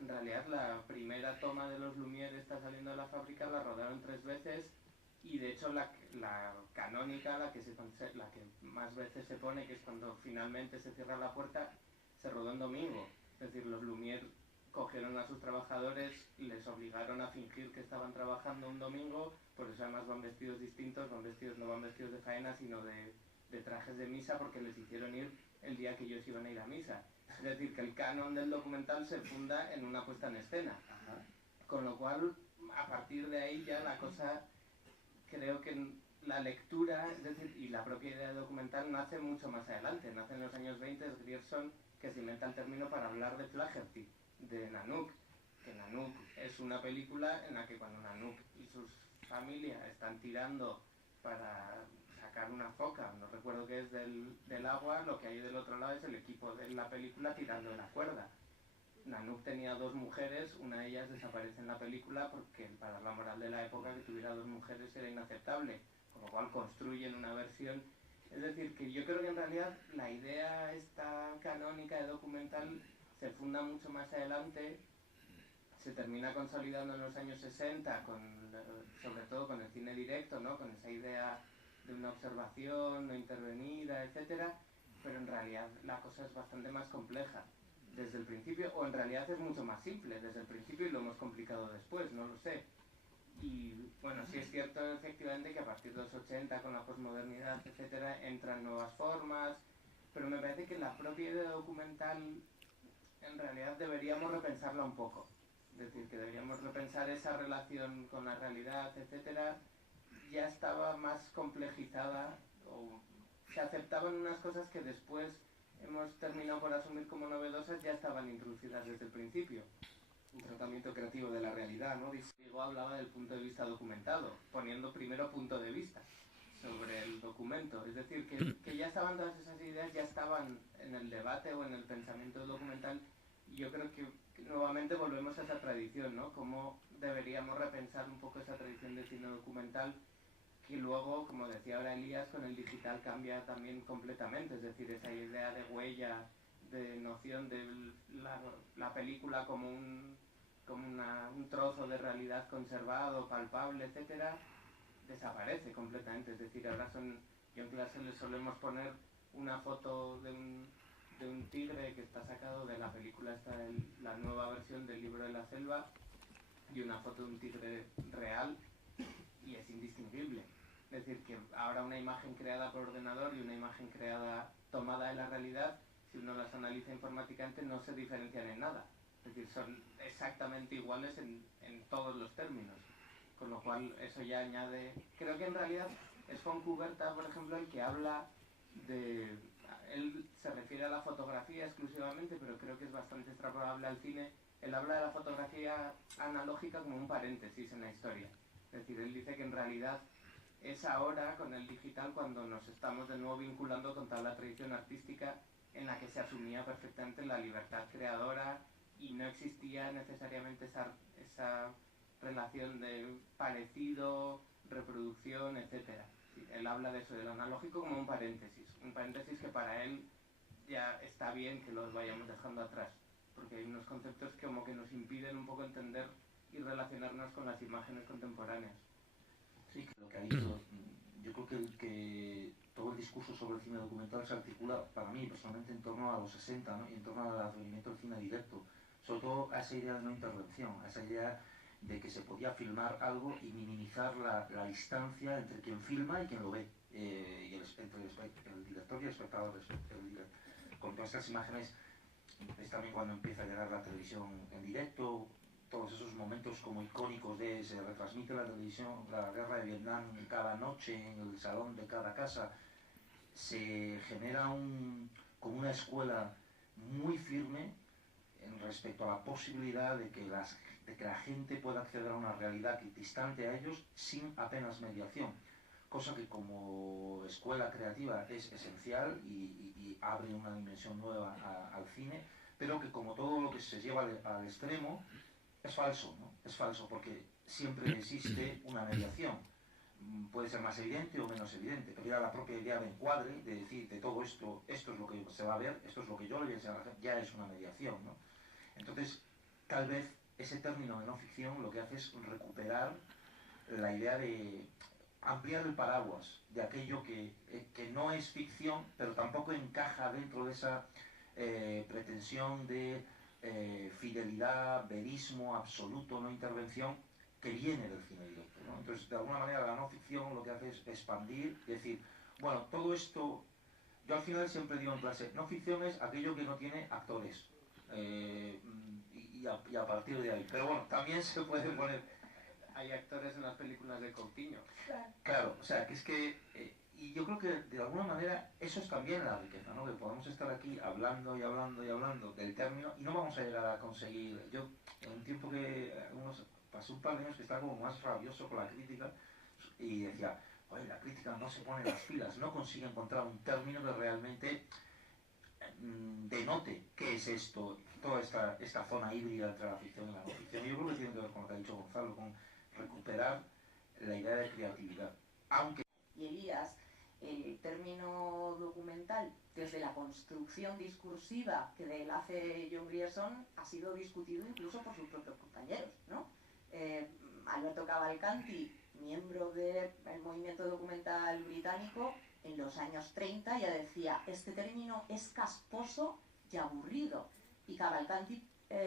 En realidad la primera toma de los Lumière está saliendo de la fábrica, la rodaron 3 veces, y de hecho la canónica, la que más veces se pone, que es cuando finalmente se cierra la puerta, se rodó en domingo. Es decir, los Lumière cogieron a sus trabajadores, les obligaron a fingir que estaban trabajando un domingo, por eso además van vestidos distintos, no van vestidos de faena, sino de trajes de misa, porque les hicieron ir el día que ellos iban a ir a misa. Es decir, que el canon del documental se funda en una puesta en escena. Ajá. Con lo cual, a partir de ahí ya la cosa, creo que la lectura, es decir, y la propia idea de documental nace mucho más adelante. Nace en los años 20, es Grierson que se inventa el término para hablar de Flaherty, de Nanook. Que Nanook es una película en la que cuando Nanook y sus familia están tirando para sacar una foca, no recuerdo qué es del agua, lo que hay del otro lado es el equipo de la película tirando de la cuerda. Nanook tenía 2 mujeres, una de ellas desaparece en la película porque para la moral de la época que tuviera 2 mujeres era inaceptable, con lo cual construyen una versión. Es decir, que yo creo que en realidad la idea esta canónica de documental se funda mucho más adelante, se termina consolidando en los años 60, sobre todo con el cine directo, ¿no? Con esa idea de una observación no intervenida, etcétera, pero en realidad la cosa es bastante más compleja desde el principio, o en realidad es mucho más simple desde el principio y lo hemos complicado después, no lo sé. Y bueno, sí es cierto efectivamente que a partir de los 80, con la posmodernidad, etcétera, entran nuevas formas, pero me parece que la propia idea documental en realidad deberíamos repensarla un poco. Es decir, que deberíamos repensar esa relación con la realidad, etcétera. Ya estaba más complejizada, o se aceptaban unas cosas que después hemos terminado por asumir como novedosas, ya estaban introducidas desde el principio. Un tratamiento creativo de la realidad, ¿no? Diego hablaba del punto de vista documentado, poniendo primero punto de vista sobre el documento. Es decir, que ya estaban todas esas ideas, ya estaban en el debate o en el pensamiento documental. Y yo creo que nuevamente volvemos a esa tradición, ¿no? Cómo deberíamos repensar un poco esa tradición del cine documental, que luego, como decía ahora Elías, con el digital cambia también completamente. Es decir, esa idea de huella, de noción de la película como un trozo de realidad conservado, palpable, etcétera, desaparece completamente. Es decir, ahora yo en clase les solemos poner una foto de un tigre que está sacado de la película esta, la nueva versión del Libro de la Selva, y una foto de un tigre real, y es indistinguible. Es decir, que ahora una imagen creada por ordenador y una imagen tomada de la realidad, si uno las analiza informáticamente, no se diferencian en nada. Es decir, son exactamente iguales en todos los términos. Con lo cual eso ya añade... Creo que en realidad es Fontcuberta, por ejemplo, el que habla de... Él se refiere a la fotografía exclusivamente, pero creo que es bastante extrapolable al cine. Él habla de la fotografía analógica como un paréntesis en la historia. Es decir, él dice que en realidad es ahora, con el digital, cuando nos estamos de nuevo vinculando con toda la tradición artística en la que se asumía perfectamente la libertad creadora y no existía necesariamente esa relación de parecido, reproducción, etc. Sí, él habla de eso, del analógico como un paréntesis que para él ya está bien que los vayamos dejando atrás, porque hay unos conceptos que como que nos impiden un poco entender y relacionarnos con las imágenes contemporáneas. Sí, lo que ha dicho, yo creo que todo el discurso sobre el cine documental se articula, para mí personalmente, en torno a los 60, ¿no? Y en torno al advenimiento del cine directo, sobre todo a esa idea de no intervención, a esa idea de que se podía filmar algo y minimizar la distancia entre quien filma y quien lo ve, entre el director y el espectador. Con todas estas imágenes es también cuando empieza a llegar la televisión en directo, todos esos momentos como icónicos de se retransmite la televisión, la guerra de Vietnam cada noche en el salón de cada casa, se genera como una escuela muy firme en respecto a la posibilidad de que la gente pueda acceder a una realidad distante a ellos sin apenas mediación, cosa que como escuela creativa es esencial y abre una dimensión nueva al cine, pero que como todo lo que se lleva al extremo es falso, ¿no? Es falso porque siempre existe una mediación. Puede ser más evidente o menos evidente, pero ya la propia idea de encuadre, de decir de todo esto es lo que se va a ver, esto es lo que yo le voy a enseñar a la gente, ya es una mediación, ¿no? Entonces, tal vez ese término de no ficción lo que hace es recuperar la idea de ampliar el paraguas de aquello que no es ficción, pero tampoco encaja dentro de esa pretensión de fidelidad, verismo absoluto, no intervención, que viene del cine directo, ¿no? Entonces, de alguna manera, la no ficción lo que hace es expandir, decir, bueno, todo esto, yo al final siempre digo en clase, no ficción es aquello que no tiene actores, y a partir de ahí, pero bueno, también se puede poner... Hay actores en las películas de Coutinho. Claro, o sea, que es que... y yo creo que de alguna manera eso es también la riqueza, ¿no? Que podamos estar aquí hablando y hablando y hablando del término y no vamos a llegar a conseguir... Yo, en un tiempo que pasé un par de años que estaba como más rabioso con la crítica y decía, oye, la crítica no se pone las pilas, no consigue encontrar un término que realmente denote qué es esto, toda esta zona híbrida entre la ficción y la no ficción. Y yo creo que tiene que ver con lo que ha dicho Gonzalo, con recuperar la idea de creatividad. Aunque... Y Elías, el término documental, desde la construcción discursiva que de él hace John Grierson, ha sido discutido incluso por sus propios compañeros, ¿no? Alberto Cavalcanti, miembro del movimiento documental británico, en los años 30 ya decía, este término es casposo y aburrido. Y Cavalcanti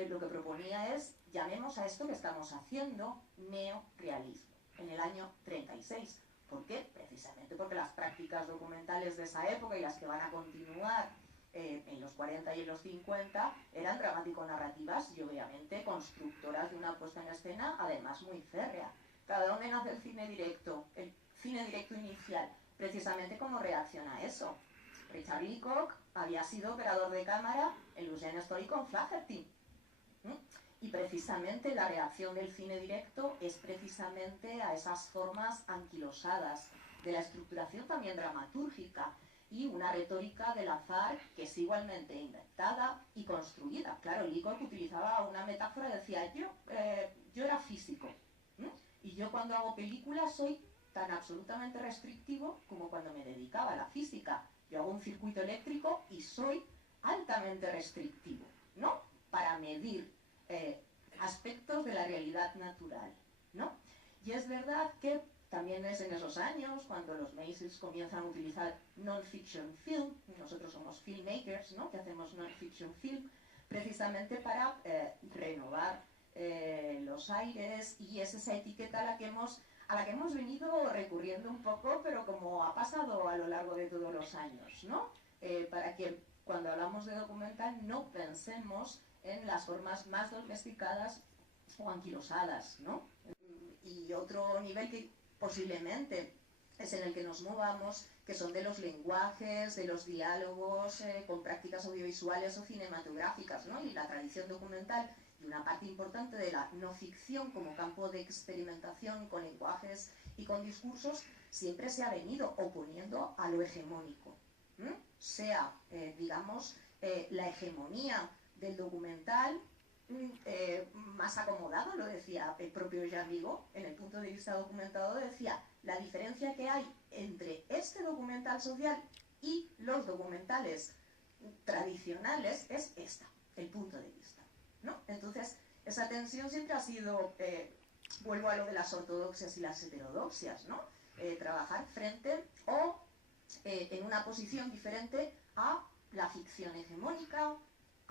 lo que proponía es, llamemos a esto que estamos haciendo neorealismo, en el año 36. ¿Por qué? Precisamente porque las prácticas documentales de esa época y las que van a continuar en los 40 y en los 50 eran dramático-narrativas y obviamente constructoras de una puesta en escena además muy férrea. ¿De dónde nace el cine directo? El cine directo inicial, precisamente como reacción a eso. Richard Leacock había sido operador de cámara en Eugene Story con Flaherty. Y precisamente la reacción del cine directo es precisamente a esas formas anquilosadas de la estructuración también dramatúrgica y una retórica del azar que es igualmente inventada y construida. Claro, Leacock utilizaba una metáfora, decía, yo era físico, y yo cuando hago películas soy tan absolutamente restrictivo como cuando me dedicaba a la física. Yo hago un circuito eléctrico y soy altamente restrictivo, ¿no? Para medir aspectos de la realidad natural, ¿no? Y es verdad que también es en esos años cuando los Macy's comienzan a utilizar non-fiction film, nosotros somos filmmakers, ¿no? Que hacemos non-fiction film, precisamente para renovar los aires, y es esa etiqueta a la que hemos venido recurriendo un poco, pero como ha pasado a lo largo de todos los años, ¿no? Para que cuando hablamos de documental no pensemos en las formas más domesticadas o anquilosadas, ¿no? Y otro nivel que posiblemente es en el que nos movamos, que son de los lenguajes, de los diálogos con prácticas audiovisuales o cinematográficas, ¿no? Y la tradición documental y una parte importante de la no ficción como campo de experimentación con lenguajes y con discursos siempre se ha venido oponiendo a lo hegemónico, sea, digamos, la hegemonía del documental más acomodado, lo decía el propio Jean Vigo, en el punto de vista documentado decía, la diferencia que hay entre este documental social y los documentales tradicionales es esta, el punto de vista, ¿no? Entonces, esa tensión siempre ha sido, vuelvo a lo de las ortodoxias y las heterodoxias, ¿no? Trabajar frente o en una posición diferente a la ficción hegemónica,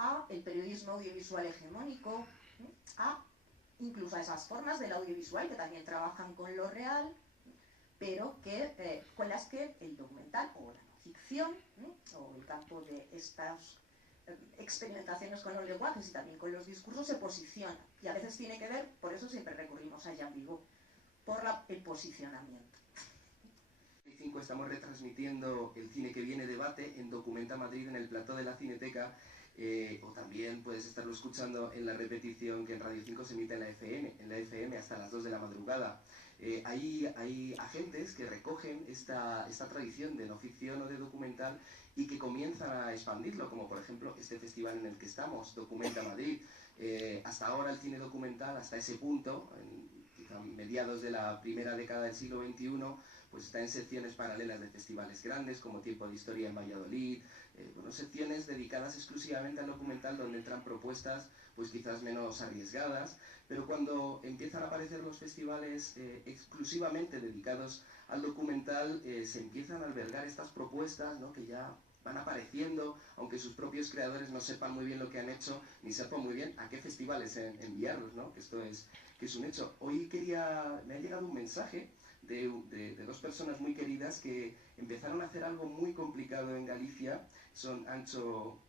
a el periodismo audiovisual hegemónico, a incluso a esas formas del audiovisual que también trabajan con lo real, pero que, con las que el documental o la no ficción, o el campo de estas experimentaciones con los lenguajes y también con los discursos se posiciona. Y a veces tiene que ver, por eso siempre recurrimos a Jean Vigo, por el posicionamiento. Estamos retransmitiendo el cine que viene debate en Documenta Madrid en el plató de la Cineteca, o también puedes estarlo escuchando en la repetición que en Radio 5 se emite en la FM hasta las 2 de la madrugada. Hay agentes que recogen esta tradición de no ficción o de documental y que comienzan a expandirlo, como por ejemplo este festival en el que estamos, Documenta Madrid. Hasta ahora el cine documental, hasta ese punto, en mediados de la primera década del siglo XXI, pues está en secciones paralelas de festivales grandes como Tiempo de Historia en Valladolid, secciones dedicadas exclusivamente al documental donde entran propuestas pues quizás menos arriesgadas, pero cuando empiezan a aparecer los festivales exclusivamente dedicados al documental se empiezan a albergar estas propuestas, ¿no? Que ya van apareciendo, aunque sus propios creadores no sepan muy bien lo que han hecho, ni sepan muy bien a qué festivales enviarlos, ¿no? Que esto es un hecho. Hoy me ha llegado un mensaje de dos personas muy queridas que empezaron a hacer algo muy complicado en Galicia, son Ancho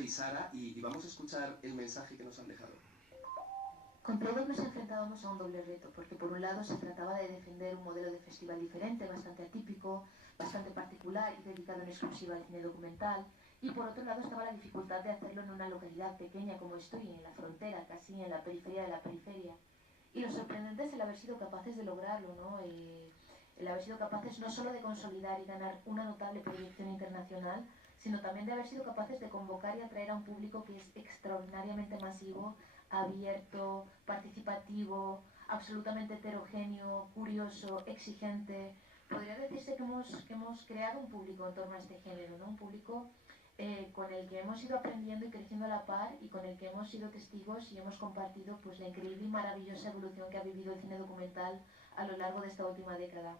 y Sara, y vamos a escuchar el mensaje que nos han dejado. Con todos nos enfrentábamos a un doble reto, porque por un lado se trataba de defender un modelo de festival diferente, bastante atípico, bastante particular y dedicado en exclusiva al cine documental, y por otro lado estaba la dificultad de hacerlo en una localidad pequeña como estoy, en la frontera, casi en la periferia de la periferia. Y lo sorprendente es el haber sido capaces de lograrlo, ¿no? El haber sido capaces no solo de consolidar y ganar una notable proyección internacional, sino también de haber sido capaces de convocar y atraer a un público que es extraordinariamente masivo, abierto, participativo, absolutamente heterogéneo, curioso, exigente. Podría decirse que hemos creado un público en torno a este género, ¿no? Un público con el que hemos ido aprendiendo y creciendo a la par y con el que hemos sido testigos y hemos compartido pues, la increíble y maravillosa evolución que ha vivido el cine documental a lo largo de esta última década.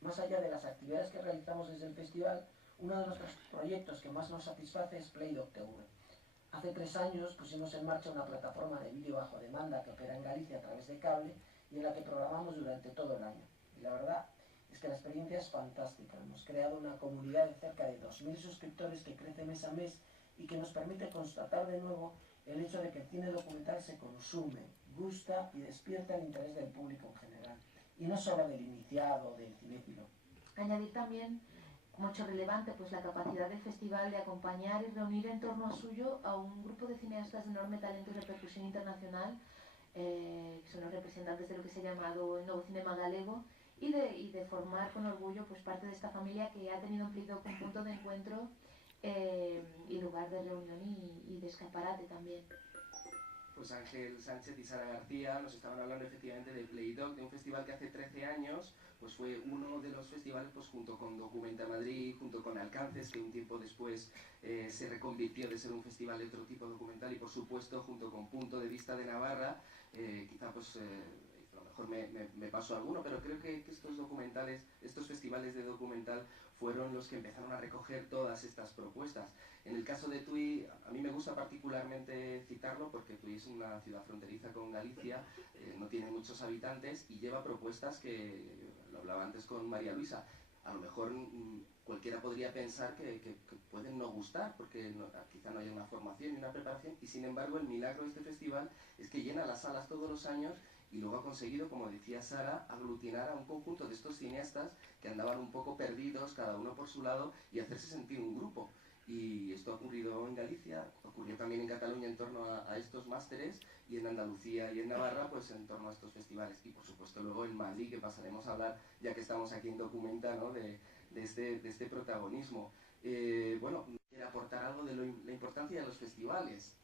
Más allá de las actividades que realizamos desde el festival, uno de nuestros proyectos que más nos satisface es Play.tv. Hace 3 años pusimos en marcha una plataforma de vídeo bajo demanda que opera en Galicia a través de cable y en la que programamos durante todo el año. Y la verdad es que la experiencia es fantástica. Hemos creado una comunidad de cerca de 2000 suscriptores que crece mes a mes y que nos permite constatar de nuevo el hecho de que el cine documental se consume, gusta y despierta el interés del público en general. Y no solo del iniciado, del cinéfilo. Añadir también, como hecho relevante, pues la capacidad del festival de acompañar y reunir en torno a suyo a un grupo de cineastas de enorme talento y repercusión internacional, que son los representantes de lo que se ha llamado el nuevo cinema galego, y de formar con orgullo pues parte de esta familia que ha tenido un Playdoc un punto de encuentro y lugar de reunión y de escaparate también. Pues Ángel Sánchez y Sara García nos estaban hablando efectivamente de Playdoc, de un festival que hace 13 años pues fue uno de los festivales, pues junto con Documenta Madrid, junto con Alcances, que un tiempo después se reconvirtió de ser un festival de otro tipo documental, y por supuesto junto con Punto de Vista de Navarra, quizá pues a lo mejor me paso alguno, pero creo que estos documentales, estos festivales de documental fueron los que empezaron a recoger todas estas propuestas. En el caso de Tui, a mí me gusta particularmente citarlo porque Tui es una ciudad fronteriza con Galicia, no tiene muchos habitantes y lleva propuestas que, lo hablaba antes con María Luisa, a lo mejor cualquiera podría pensar que pueden no gustar porque quizá no haya una formación y una preparación, y sin embargo el milagro de este festival es que llena las salas todos los años y luego ha conseguido, como decía Sara, aglutinar a un conjunto de estos cineastas que andaban un poco perdidos, cada uno por su lado, y hacerse sentir un grupo. Y esto ha ocurrido en Galicia, ocurrió también en Cataluña en torno a estos másteres, y en Andalucía y en Navarra pues en torno a estos festivales, y por supuesto luego en Madrid, que pasaremos a hablar ya que estamos aquí en Documenta, ¿no? de este protagonismo. Bueno, quiero aportar algo de la importancia de los festivales.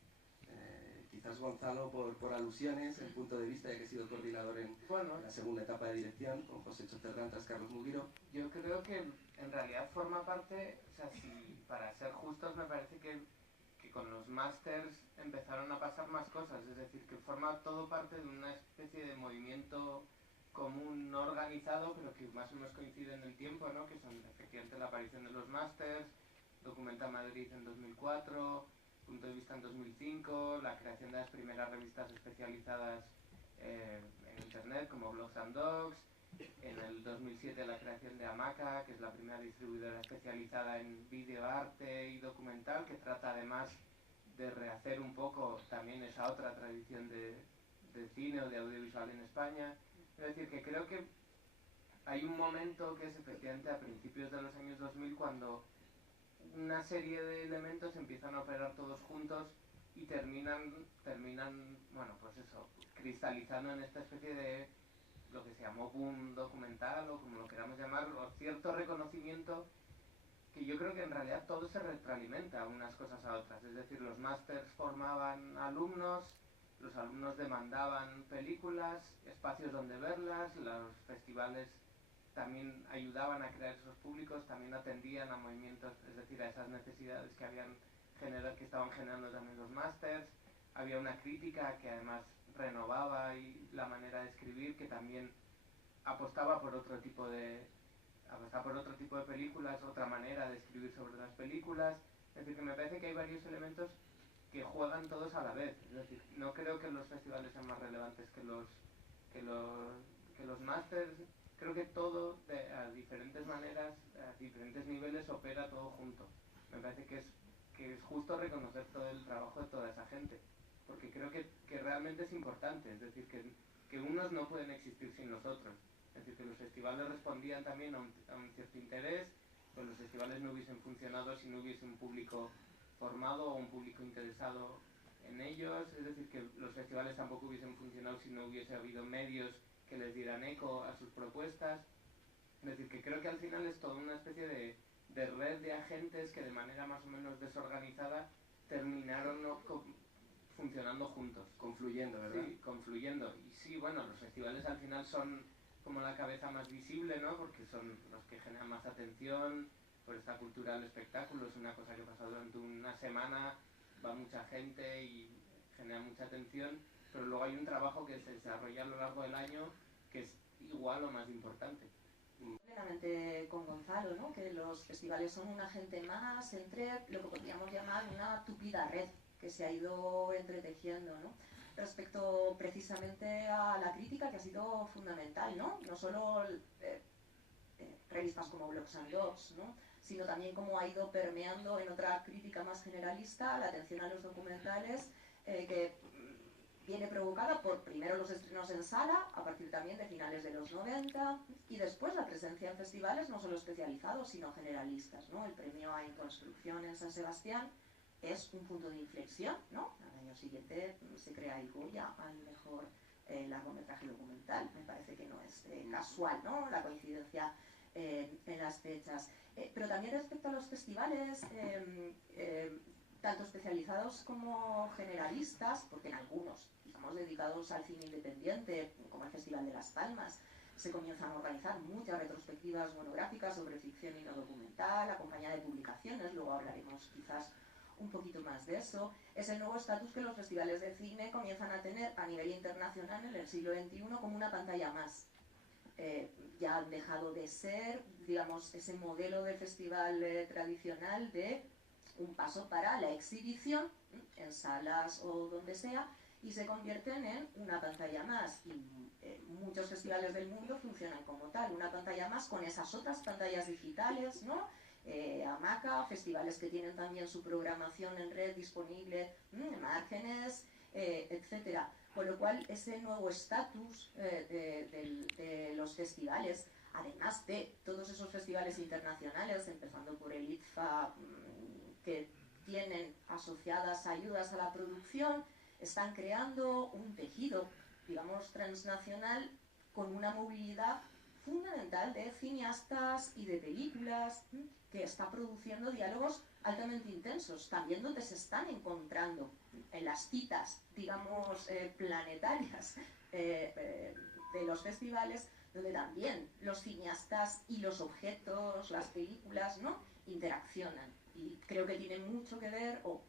Quizás Gonzalo por alusiones, el punto de vista, ya que he sido coordinador en la segunda etapa de dirección, con José Choterrán tras Carlos Mugiro. Yo creo que en realidad forma parte, o sea, si para ser justos me parece que con los másters empezaron a pasar más cosas, es decir, que forma todo parte de una especie de movimiento común, no organizado, pero que más o menos coincide en el tiempo, ¿no? Que son efectivamente la aparición de los másters, Documenta Madrid en 2004, Punto de Vista en 2005, la creación de las primeras revistas especializadas en internet como Blogs and Dogs, en el 2007 la creación de Hamaca, que es la primera distribuidora especializada en vídeo, arte y documental, que trata además de rehacer un poco también esa otra tradición de cine o de audiovisual en España. Es decir, que creo que hay un momento que es efectivamente a principios de los años 2000 cuando una serie de elementos empiezan a operar todos juntos y terminan bueno, pues eso, cristalizando en esta especie de lo que se llamó boom documental, o como lo queramos llamar, o cierto reconocimiento, que yo creo que en realidad todo se retroalimenta unas cosas a otras. Es decir, los másters formaban alumnos, los alumnos demandaban películas, espacios donde verlas, los festivales también ayudaban a crear esos públicos, también atendían a movimientos, es decir, a esas necesidades que estaban generando también los másters. Había una crítica que además renovaba la manera de escribir, que también apostaba por otro tipo de películas, otra manera de escribir sobre las películas. Es decir, que me parece que hay varios elementos que juegan todos a la vez. Es decir, no creo que los festivales sean más relevantes que los másters. Creo que todo, a diferentes maneras, a diferentes niveles, opera todo junto. Me parece que es justo reconocer todo el trabajo de toda esa gente, porque creo que realmente es importante. Es decir, que unos no pueden existir sin los otros. Es decir, que los festivales respondían también a un cierto interés, pues los festivales no hubiesen funcionado si no hubiese un público formado o un público interesado en ellos. Es decir, que los festivales tampoco hubiesen funcionado si no hubiese habido medios que les dieran eco a sus propuestas. Es decir, que creo que al final es toda una especie de red de agentes que de manera más o menos desorganizada terminaron funcionando juntos. Confluyendo, ¿verdad? Sí, confluyendo. Y sí, bueno, los festivales al final son como la cabeza más visible, ¿no? Porque son los que generan más atención por esta cultura del espectáculo. Es una cosa que pasa durante una semana, va mucha gente y genera mucha atención, pero luego hay un trabajo que se desarrolla a lo largo del año que es igual o más importante. Plenamente con Gonzalo, ¿no? Que los festivales son un agente más entre lo que podríamos llamar una tupida red que se ha ido entretejiendo, ¿no? Respecto precisamente a la crítica, que ha sido fundamental, ¿no? No solo revistas como Blogs and Dogs, ¿no? Sino también cómo ha ido permeando en otra crítica más generalista la atención a los documentales, que viene provocada por primero los estrenos en sala, a partir también de finales de los 90, y después la presencia en festivales no solo especializados, sino generalistas, ¿no? El premio a En Construcción en San Sebastián es un punto de inflexión, ¿no? Al año siguiente se crea el Goya al mejor largometraje documental. Me parece que no es casual, ¿no? La coincidencia en las fechas. Pero también respecto a los festivales, tanto especializados como generalistas, porque en algunos, digamos, dedicados al cine independiente, como el Festival de Las Palmas, se comienzan a organizar muchas retrospectivas monográficas sobre ficción y no documental, acompañada de publicaciones, luego hablaremos quizás un poquito más de eso. Es el nuevo estatus que los festivales de cine comienzan a tener a nivel internacional en el siglo XXI como una pantalla más. Ya han dejado de ser, digamos, ese modelo de festival tradicional de un paso para la exhibición en salas o donde sea, y se convierten en una pantalla más, y muchos festivales del mundo funcionan como tal, una pantalla más con esas otras pantallas digitales, ¿no? Hamaca, festivales que tienen también su programación en red disponible, márgenes, etcétera. Con lo cual, ese nuevo estatus de los festivales, además de todos esos festivales internacionales, empezando por el ITFA, que tienen asociadas ayudas a la producción, están creando un tejido, digamos, transnacional con una movilidad fundamental de cineastas y de películas, que está produciendo diálogos altamente intensos, también donde se están encontrando en las citas, digamos, planetarias de los festivales, donde también los cineastas y los objetos, las películas, ¿no?, interaccionan. Y creo que tiene mucho que ver, o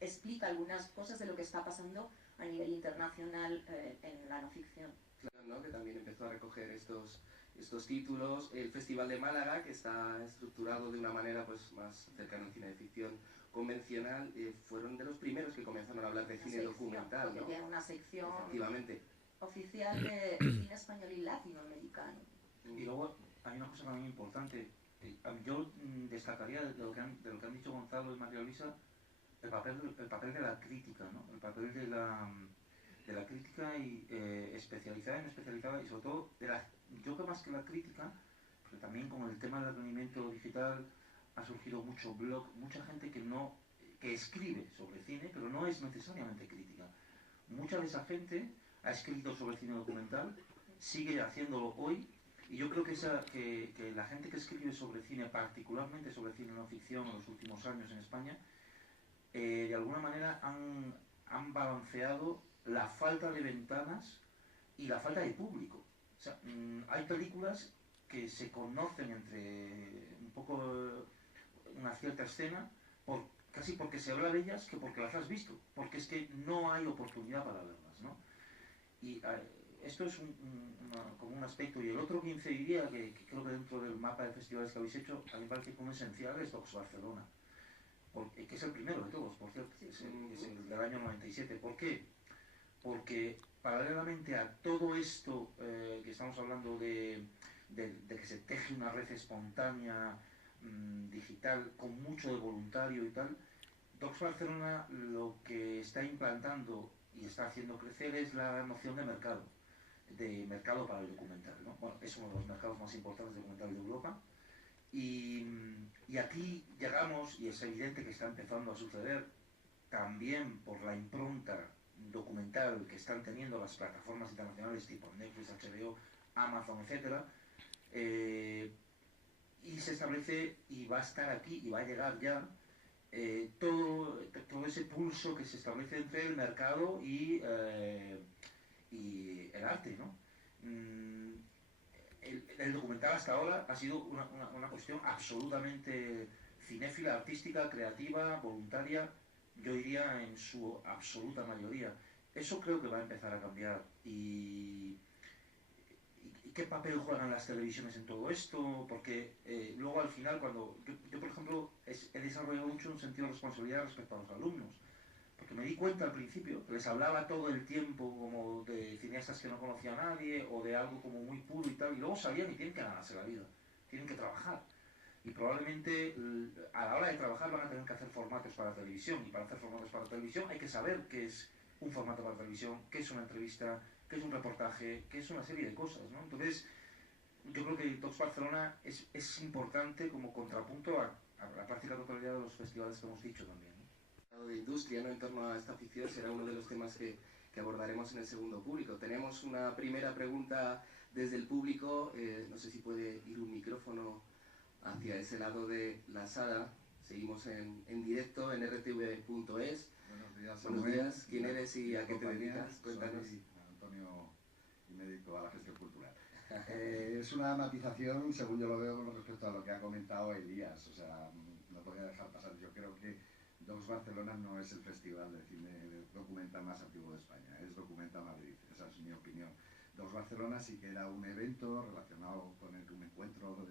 explica algunas cosas de lo que está pasando a nivel internacional en la no ficción. Claro, ¿no? Que también empezó a recoger estos títulos. El Festival de Málaga, que está estructurado de una manera pues más cercana al cine de ficción convencional, fueron de los primeros que comenzaron a hablar de cine documental, ¿no? Tiene una sección efectivamente oficial de cine español y latinoamericano. Y luego hay una cosa también importante. Yo destacaría de lo que han dicho Gonzalo y María Luisa, el papel de la crítica, ¿no? El papel de la crítica y especializada y no especializada, y sobre todo yo creo más que la crítica, porque también con el tema del rendimiento digital ha surgido mucho blog, mucha gente que escribe sobre cine, pero no es necesariamente crítica. Mucha de esa gente ha escrito sobre cine documental, sigue haciéndolo hoy, y yo creo que la gente que escribe sobre cine, particularmente sobre cine no ficción en los últimos años en España, de alguna manera han balanceado la falta de ventanas y la falta de público. O sea, hay películas que se conocen entre un poco una cierta escena, casi porque se habla de ellas que porque las has visto, porque es que no hay oportunidad para verlas, ¿no? Y esto es como un aspecto. Y el otro que incidiría, que creo que dentro del mapa de festivales que habéis hecho, a mí me parece como esencial, es Docs Barcelona, que es el primero de todos, por cierto, es el del año 97. ¿Por qué? Porque paralelamente a todo esto que estamos hablando de que se teje una red espontánea digital con mucho de voluntario y tal, Docs Barcelona lo que está implantando y está haciendo crecer es la noción de mercado para el documental, ¿no? Bueno, es uno de los mercados más importantes de documental de Europa, y aquí llegamos, y es evidente que está empezando a suceder también por la impronta documental que están teniendo las plataformas internacionales tipo Netflix, HBO, Amazon, etc. Y se establece, y va a estar aquí, y va a llegar ya, todo ese pulso que se establece entre el mercado y el arte, ¿no? El documental hasta ahora ha sido una cuestión absolutamente cinéfila, artística, creativa, voluntaria, yo diría en su absoluta mayoría. Eso creo que va a empezar a cambiar. ¿Y qué papel juegan las televisiones en todo esto? Porque luego al final, cuando yo por ejemplo he desarrollado mucho un sentido de responsabilidad respecto a los alumnos, porque me di cuenta al principio que les hablaba todo el tiempo como de cineastas que no conocía a nadie, o de algo como muy puro y tal, y luego salían y tienen que ganarse la vida. tienen que trabajar. Y probablemente a la hora de trabajar van a tener que hacer formatos para televisión. Y para hacer formatos para televisión hay que saber qué es un formato para televisión, qué es una entrevista, qué es un reportaje, qué es una serie de cosas, ¿no? Entonces, yo creo que Talks Barcelona es importante como contrapunto a la práctica totalidad de los festivales que hemos dicho también, ¿no? De industria, ¿no?, en torno a esta ficción será uno de los temas que abordaremos en el segundo público. Tenemos una primera pregunta desde el público, no sé si puede ir un micrófono hacia ese lado de la sala. Seguimos en directo en rtv.es. Buenos días, Buenos días. ¿Quién eres y a qué te dedicas? Cuéntanos. Soy Antonio y me dedico a la gestión cultural. Es una matización, según yo lo veo, con respecto a lo que ha comentado Elías. O sea, no podía dejar pasar. Yo creo que Talks Barcelona no es el festival de cine documental más antiguo de España, es Documenta Madrid, esa es mi opinión. Talks Barcelona sí que era un evento relacionado con un encuentro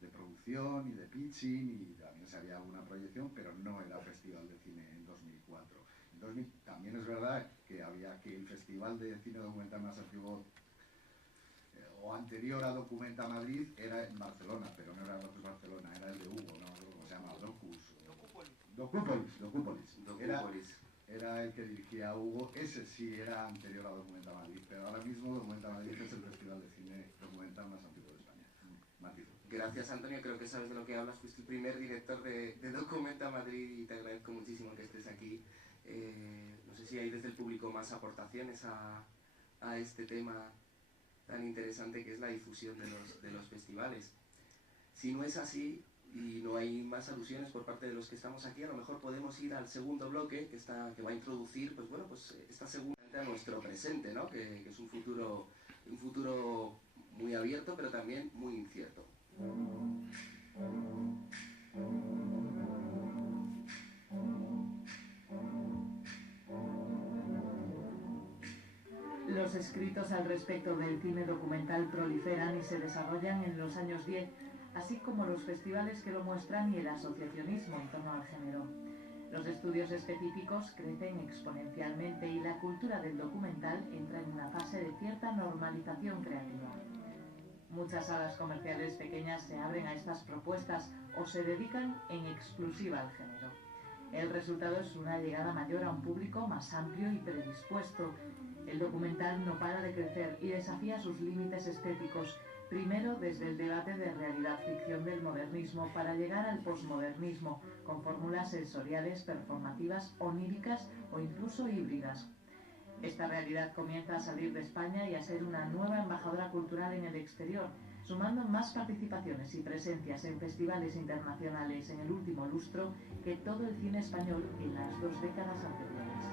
de producción y de pitching, y también se había alguna proyección, pero no era festival de cine en 2004. También es verdad que el festival de cine documental más antiguo o anterior a Documenta Madrid era en Barcelona, pero no era Talks Barcelona, era el de Hugo, no me acuerdo cómo se llama, Docúpolis. Era el que dirigía Hugo, ese sí era anterior a Documenta Madrid, pero ahora mismo Documenta Madrid es el festival de cine documental más antiguo de España. Gracias, Antonio, creo que sabes de lo que hablas, fuiste el primer director de Documenta Madrid y te agradezco muchísimo que estés aquí. No sé si hay desde el público más aportaciones a este tema tan interesante que es la difusión de los festivales. Si no es así y no hay más alusiones por parte de los que estamos aquí, a lo mejor podemos ir al segundo bloque que va a introducir esta segunda a nuestro presente, ¿no? que es un futuro muy abierto pero también muy incierto. Los escritos al respecto del cine documental proliferan y se desarrollan en los años 10, así como los festivales que lo muestran y el asociacionismo en torno al género. Los estudios específicos crecen exponencialmente y la cultura del documental entra en una fase de cierta normalización creativa. Muchas salas comerciales pequeñas se abren a estas propuestas o se dedican en exclusiva al género. El resultado es una llegada mayor a un público más amplio y predispuesto. El documental no para de crecer y desafía sus límites estéticos, primero desde el debate de realidad-ficción del modernismo para llegar al posmodernismo, con fórmulas sensoriales, performativas, oníricas o incluso híbridas. Esta realidad comienza a salir de España y a ser una nueva embajadora cultural en el exterior, sumando más participaciones y presencias en festivales internacionales en el último lustro que todo el cine español en las 2 décadas anteriores.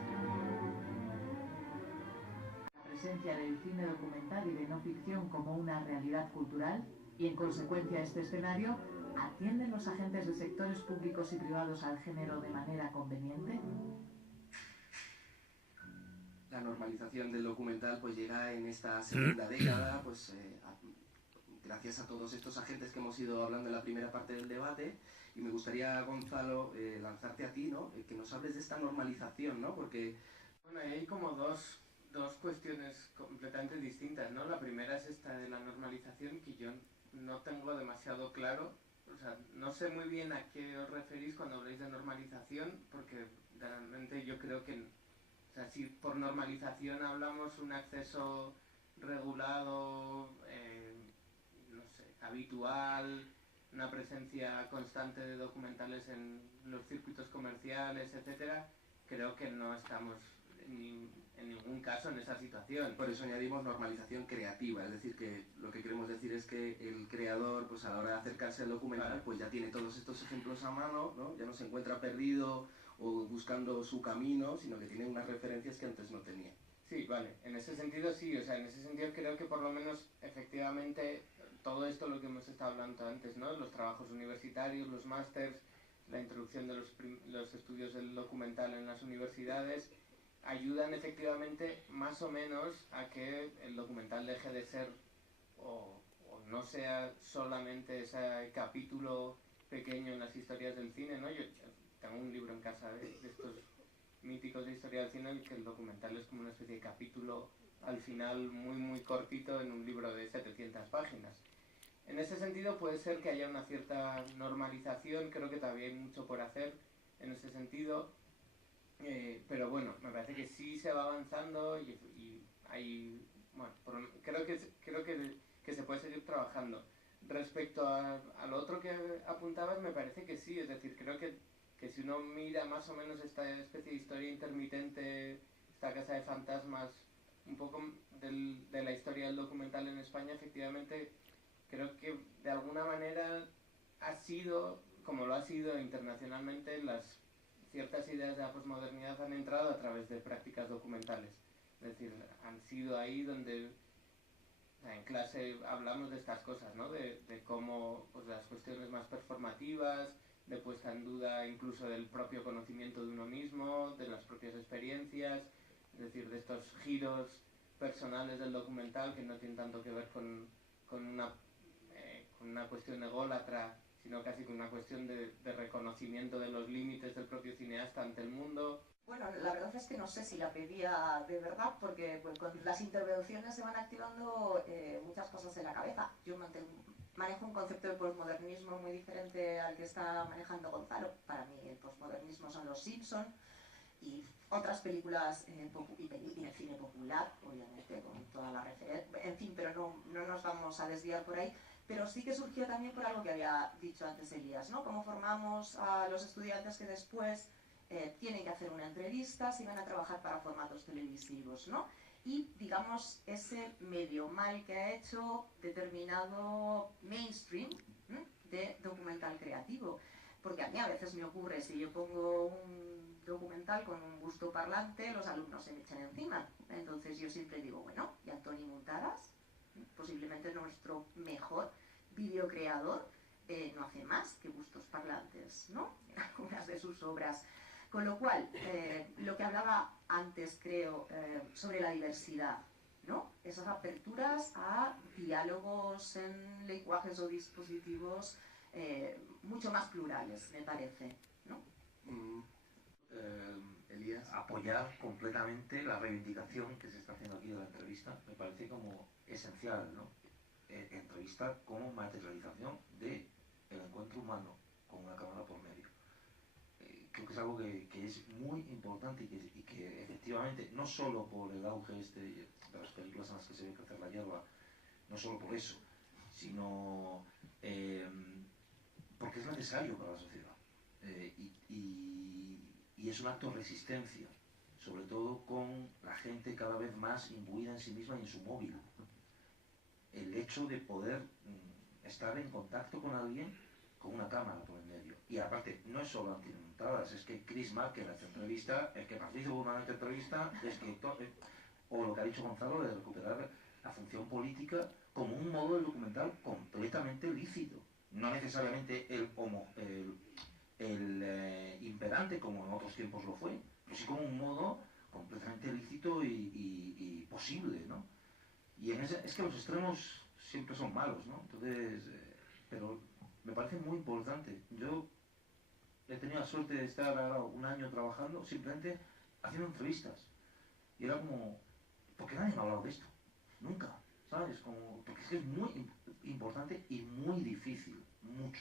La presencia del cine documental y de no ficción como una realidad cultural, y en consecuencia este escenario, ¿atienden los agentes de sectores públicos y privados al género de manera conveniente? La normalización del documental pues llega en esta segunda década, gracias a todos estos agentes que hemos ido hablando en la primera parte del debate, y me gustaría, Gonzalo, lanzarte a ti, ¿no? Que nos hables de esta normalización, ¿no? Porque bueno, hay como dos cuestiones completamente distintas, ¿no? La primera es esta de la normalización, que yo no tengo demasiado claro, o sea, no sé muy bien a qué os referís cuando habláis de normalización, porque realmente yo creo que, o sea, si por normalización hablamos un acceso regulado, no sé, habitual, una presencia constante de documentales en los circuitos comerciales, etcétera, creo que no estamos en ningún caso en esa situación. Por eso añadimos normalización creativa, es decir, que lo que queremos decir es que el creador, pues a la hora de acercarse al documental, claro, pues ya tiene todos estos ejemplos a mano, ¿no? Ya no se encuentra perdido o buscando su camino, sino que tiene unas referencias que antes no tenía. Sí, vale, en ese sentido sí, o sea, en ese sentido creo que por lo menos efectivamente todo esto lo que hemos estado hablando antes, ¿no? Los trabajos universitarios, los másters, la introducción de los estudios del documental en las universidades, ayudan efectivamente más o menos a que el documental deje de ser o no sea solamente ese capítulo pequeño en las historias del cine, ¿no? Yo tengo un libro en casa de estos míticos de historia del cine en el que el documental es como una especie de capítulo al final muy muy cortito en un libro de 700 páginas. en ese sentido puede ser que haya una cierta normalización, creo que todavía hay mucho por hacer en ese sentido, pero bueno, me parece que sí se va avanzando y hay, bueno, creo que se puede seguir trabajando. Respecto a lo otro que apuntabas, me parece que sí, es decir, creo que si uno mira más o menos esta especie de historia intermitente, esta casa de fantasmas, un poco de la historia del documental en España, efectivamente, creo que de alguna manera ha sido, como lo ha sido internacionalmente, las ciertas ideas de la posmodernidad han entrado a través de prácticas documentales. Es decir, han sido ahí donde en clase hablamos de estas cosas, ¿no? De cómo pues, las cuestiones más performativas, de puesta en duda incluso del propio conocimiento de uno mismo, de las propias experiencias, es decir, de estos giros personales del documental que no tienen tanto que ver con una cuestión ególatra, sino casi con una cuestión de reconocimiento de los límites del propio cineasta ante el mundo. Bueno, la verdad es que no sé si la pedía de verdad, porque pues, con las intervenciones se van activando muchas cosas en la cabeza. Yo manejo un concepto de posmodernismo muy diferente al que está manejando Gonzalo. Para mí el posmodernismo son los Simpson y otras películas y el cine popular, obviamente, con toda la referencia. En fin, pero no nos vamos a desviar por ahí. Pero sí que surgió también por algo que había dicho antes Elías, ¿no? Cómo formamos a los estudiantes que después tienen que hacer una entrevista, si van a trabajar para formatos televisivos, ¿no? Y, digamos, ese medio mal que ha hecho determinado mainstream de documental creativo. Porque a mí a veces me ocurre, si yo pongo un documental con un gusto parlante, los alumnos se me echan encima. Entonces yo siempre digo, bueno, y Antoni Muntadas, posiblemente nuestro mejor videocreador, no hace más que gustos parlantes, ¿no? En algunas de sus obras. Con lo cual, lo que hablaba antes, creo, sobre la diversidad, ¿no? Esas aperturas a diálogos en lenguajes o dispositivos mucho más plurales, me parece, ¿no? Elías. Apoyar completamente la reivindicación que se está haciendo aquí de la entrevista, me parece como esencial, ¿no? Entrevista como materialización del encuentro humano con una cámara por medio. Creo que es algo que es muy importante y que efectivamente, no solo por el auge de las películas en las que se ve crecer la hierba, no solo por eso, sino porque es necesario para la sociedad. Y es un acto de resistencia, sobre todo con la gente cada vez más imbuida en sí misma y en su móvil. El hecho de poder estar en contacto con alguien con una cámara por el medio. Y aparte, no es solo antimontadas, es que Chris Marker en esta entrevista, el que participa en una entrevista, es que o lo que ha dicho Gonzalo de recuperar la función política como un modo de documental completamente lícito. No necesariamente el imperante como en otros tiempos lo fue, pero sí como un modo completamente lícito y posible, ¿no? Y es que los extremos siempre son malos, ¿no? Entonces, pero me parece muy importante. Yo he tenido la suerte de estar ahora un año trabajando simplemente haciendo entrevistas. Y era como, ¿por qué nadie me ha hablado de esto? Nunca, ¿sabes? Porque es que es muy importante y muy difícil, mucho.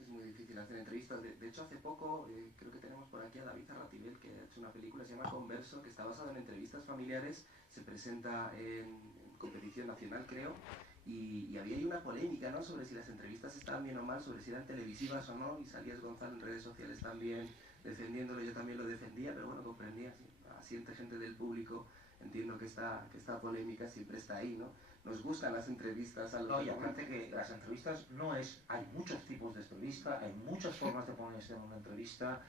Es muy difícil hacer entrevistas. De hecho, hace poco, creo que tenemos por aquí a David Arratibel, que ha hecho una película, se llama Converso, que está basada en entrevistas familiares, se presenta en competición nacional, creo, y había ahí una polémica, ¿no?, sobre si las entrevistas estaban bien o mal, sobre si eran televisivas o no, y salías Gonzalo en redes sociales también defendiéndolo, yo también lo defendía, pero bueno, comprendía, sí, asiente gente del público, entiendo que esta polémica siempre está ahí, ¿no? Nos gustan las entrevistas a los... No, y aparte que las entrevistas no es... Hay muchos tipos de entrevista, hay muchas formas de ponerse en una entrevista,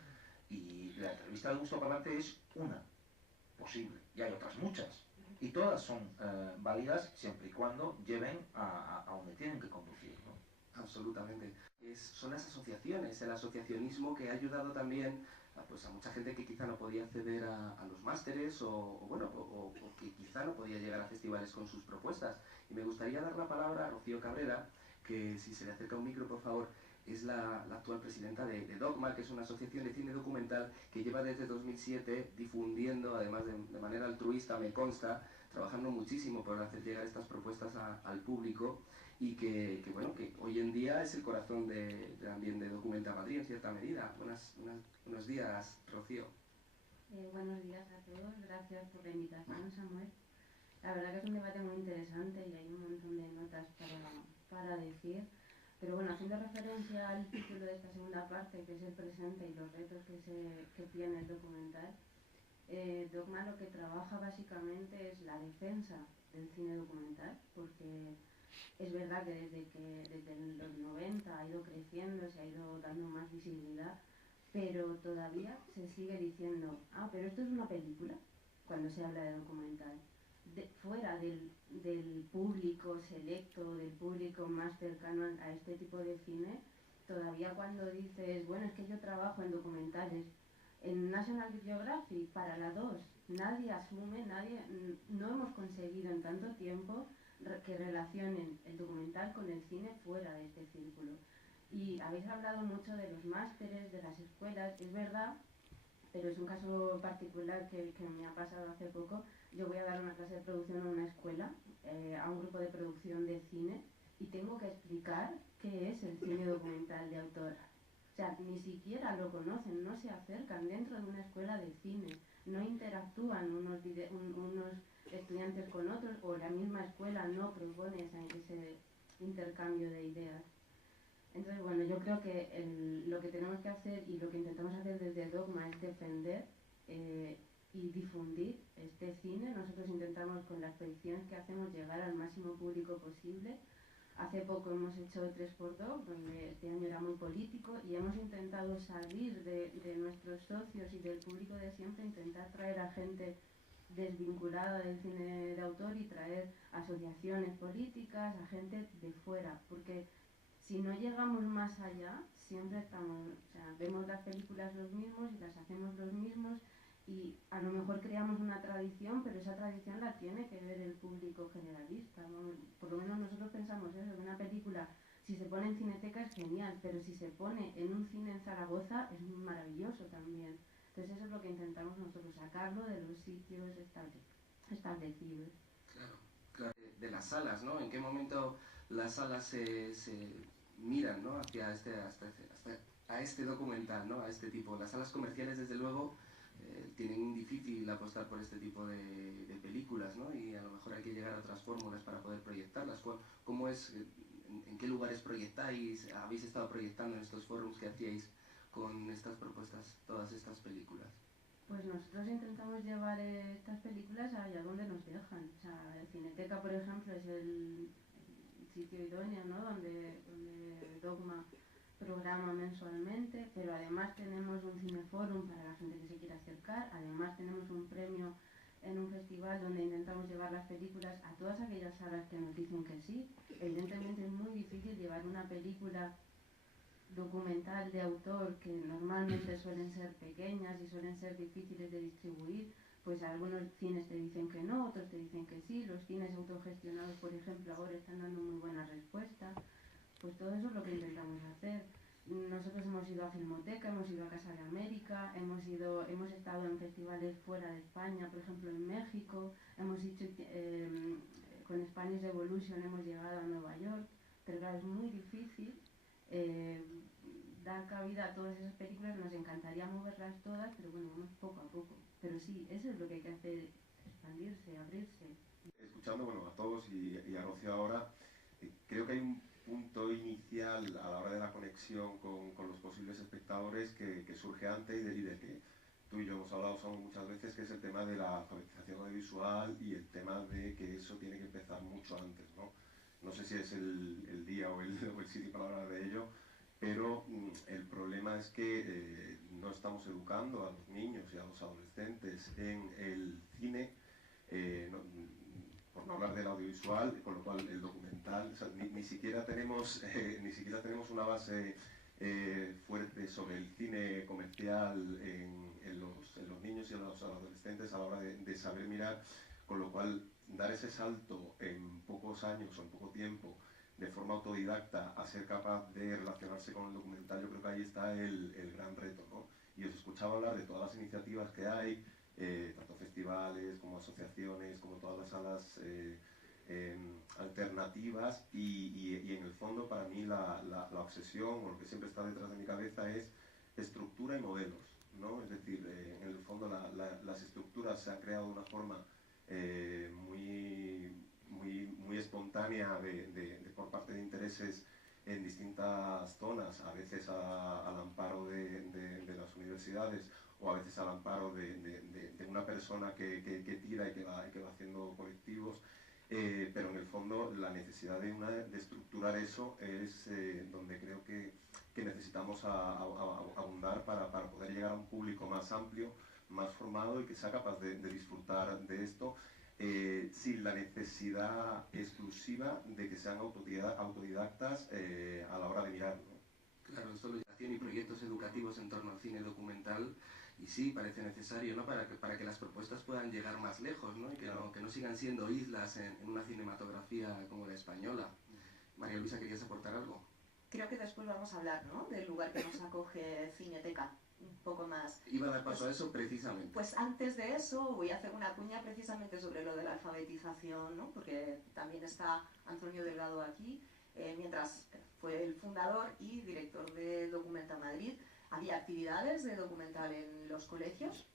y la entrevista de gusto parlante es una posible, y hay otras muchas. Y todas son válidas siempre y cuando lleven a donde tienen que conducir, ¿no? Absolutamente. Son las asociaciones, el asociacionismo que ha ayudado también pues, a mucha gente que quizá no podía acceder a los másteres o que quizá no podía llegar a festivales con sus propuestas. Y me gustaría dar la palabra a Rocío Cabrera, que si se le acerca un micro, por favor, es la actual presidenta de Dogma, que es una asociación de cine documental que lleva desde 2007 difundiendo, además de manera altruista, me consta, trabajando muchísimo por hacer llegar estas propuestas al público. y que bueno, que hoy en día es el corazón también de Documenta Madrid en cierta medida. Buenos días, Rocío. Buenos días a todos, gracias por la invitación, Samuel. La verdad que es un debate muy interesante y hay un montón de notas para decir. Pero bueno, haciendo referencia al título de esta segunda parte, que es el presente y los retos que tiene el documental, Dogma lo que trabaja básicamente es la defensa del cine documental, porque es verdad que desde los 90 ha ido creciendo, se ha ido dando más visibilidad, pero todavía se sigue diciendo, pero esto es una película, cuando se habla de documental. Fuera del público selecto, del público más cercano a este tipo de cine, todavía cuando dices, bueno, es que yo trabajo en documentales, en National Geographic, para la 2, nadie asume, no hemos conseguido en tanto tiempo que relacionen el documental con el cine fuera de este círculo. Y habéis hablado mucho de los másteres, de las escuelas, es verdad, pero es un caso particular que me ha pasado hace poco. Yo voy a dar una clase de producción en una escuela, a un grupo de producción de cine, y tengo que explicar qué es el cine documental de autor. O sea, ni siquiera lo conocen, no se acercan dentro de una escuela de cine, no interactúan unos estudiantes con otros, o la misma escuela no propone ese intercambio de ideas. Entonces, bueno, yo creo que lo que tenemos que hacer y lo que intentamos hacer desde Dogma es defender y difundir este cine. Nosotros intentamos con las proyecciones que hacemos llegar al máximo público posible. Hace poco hemos hecho 3x2, donde este año era muy político, y hemos intentado salir de nuestros socios y del público de siempre, intentar traer a gente desvinculada del cine de autor y traer asociaciones políticas, a gente de fuera, porque si no llegamos más allá, siempre vemos las películas los mismos y las hacemos los mismos, y a lo mejor creamos una tradición, pero esa tradición la tiene que ver el público generalista, ¿no? Por lo menos nosotros pensamos eso, que una película, si se pone en Cineteca es genial, pero si se pone en un cine en Zaragoza es maravilloso también. Entonces eso es lo que intentamos nosotros, sacarlo de los sitios establecidos. Claro. De las salas, ¿no? ¿En qué momento las salas se miran, ¿no? hacia este documental, ¿no? A este tipo? Las salas comerciales, desde luego, tienen difícil apostar por este tipo de películas, ¿no? Y a lo mejor hay que llegar a otras fórmulas para poder proyectarlas. ¿Cómo es, en qué lugares proyectáis? ¿Habéis estado proyectando en estos foros que hacíais con estas propuestas, todas estas películas? Pues nosotros intentamos llevar estas películas allá donde nos dejan. O sea, el Cineteca, por ejemplo, es el sitio idóneo, ¿no? Donde Dogma programa mensualmente, pero además tenemos un cineforum para la gente que se quiera acercar, además tenemos un premio en un festival donde intentamos llevar las películas a todas aquellas salas que nos dicen que sí. Evidentemente es muy difícil llevar una película documental de autor, que normalmente suelen ser pequeñas y suelen ser difíciles de distribuir, pues algunos cines te dicen que no, otros te dicen que sí. Los cines autogestionados, por ejemplo, ahora están dando muy buena respuesta. Pues todo eso es lo que intentamos hacer. Nosotros hemos ido a Filmoteca, hemos ido a Casa de América, hemos estado en festivales fuera de España, por ejemplo en México, hemos hecho con Spanish Revolution hemos llegado a Nueva York, pero claro, es muy difícil dar cabida a todas esas películas. Nos encantaría moverlas todas, pero bueno, vamos poco a poco. Pero sí, eso es lo que hay que hacer, expandirse, abrirse. Escuchando a todos y a Rocío ahora, creo que hay un punto inicial a la hora de la conexión con los posibles espectadores que surge antes y del que tú y yo hemos hablado muchas veces, que es el tema de la alfabetización audiovisual y el tema de que eso tiene que empezar mucho antes, ¿no? No sé si es el día o el sitio para hablar de ello, pero el problema es que no estamos educando a los niños y a los adolescentes en el cine, por no hablar del audiovisual, con lo cual el documental, o sea, ni siquiera tenemos una base fuerte sobre el cine comercial en los niños y en los adolescentes a la hora de saber mirar, con lo cual dar ese salto en pocos años o en poco tiempo de forma autodidacta a ser capaz de relacionarse con el documental, yo creo que ahí está el gran reto, ¿no? Y os escuchaba hablar de todas las iniciativas que hay, tanto festivales como asociaciones, como todas las salas alternativas y en el fondo para mí la obsesión o lo que siempre está detrás de mi cabeza es estructura y modelos, ¿no? Es decir, en el fondo las estructuras se han creado de una forma muy espontánea por parte de intereses en distintas zonas, a veces al amparo de las universidades o a veces al amparo de una persona que tira y que va haciendo colectivos, pero en el fondo la necesidad de estructurar eso es donde creo que necesitamos abundar para poder llegar a un público más amplio, más formado y que sea capaz de disfrutar de esto, sin la necesidad exclusiva de que sean autodidactas a la hora de mirar, ¿no? Claro, esto lo y proyectos educativos en torno al cine documental, y sí, parece necesario, ¿no? para que las propuestas puedan llegar más lejos, ¿no? Y que no sigan siendo islas en una cinematografía como la española. María Luisa, ¿querías aportar algo? Creo que después vamos a hablar, ¿no?, del lugar que nos acoge Cineteca, un poco más. Iba a dar paso a eso precisamente. Pues antes de eso voy a hacer una cuña precisamente sobre lo de la alfabetización, ¿no?, porque también está Antonio Delgado aquí, mientras fue el fundador y director de Documenta Madrid. Había actividades de documental en los colegios,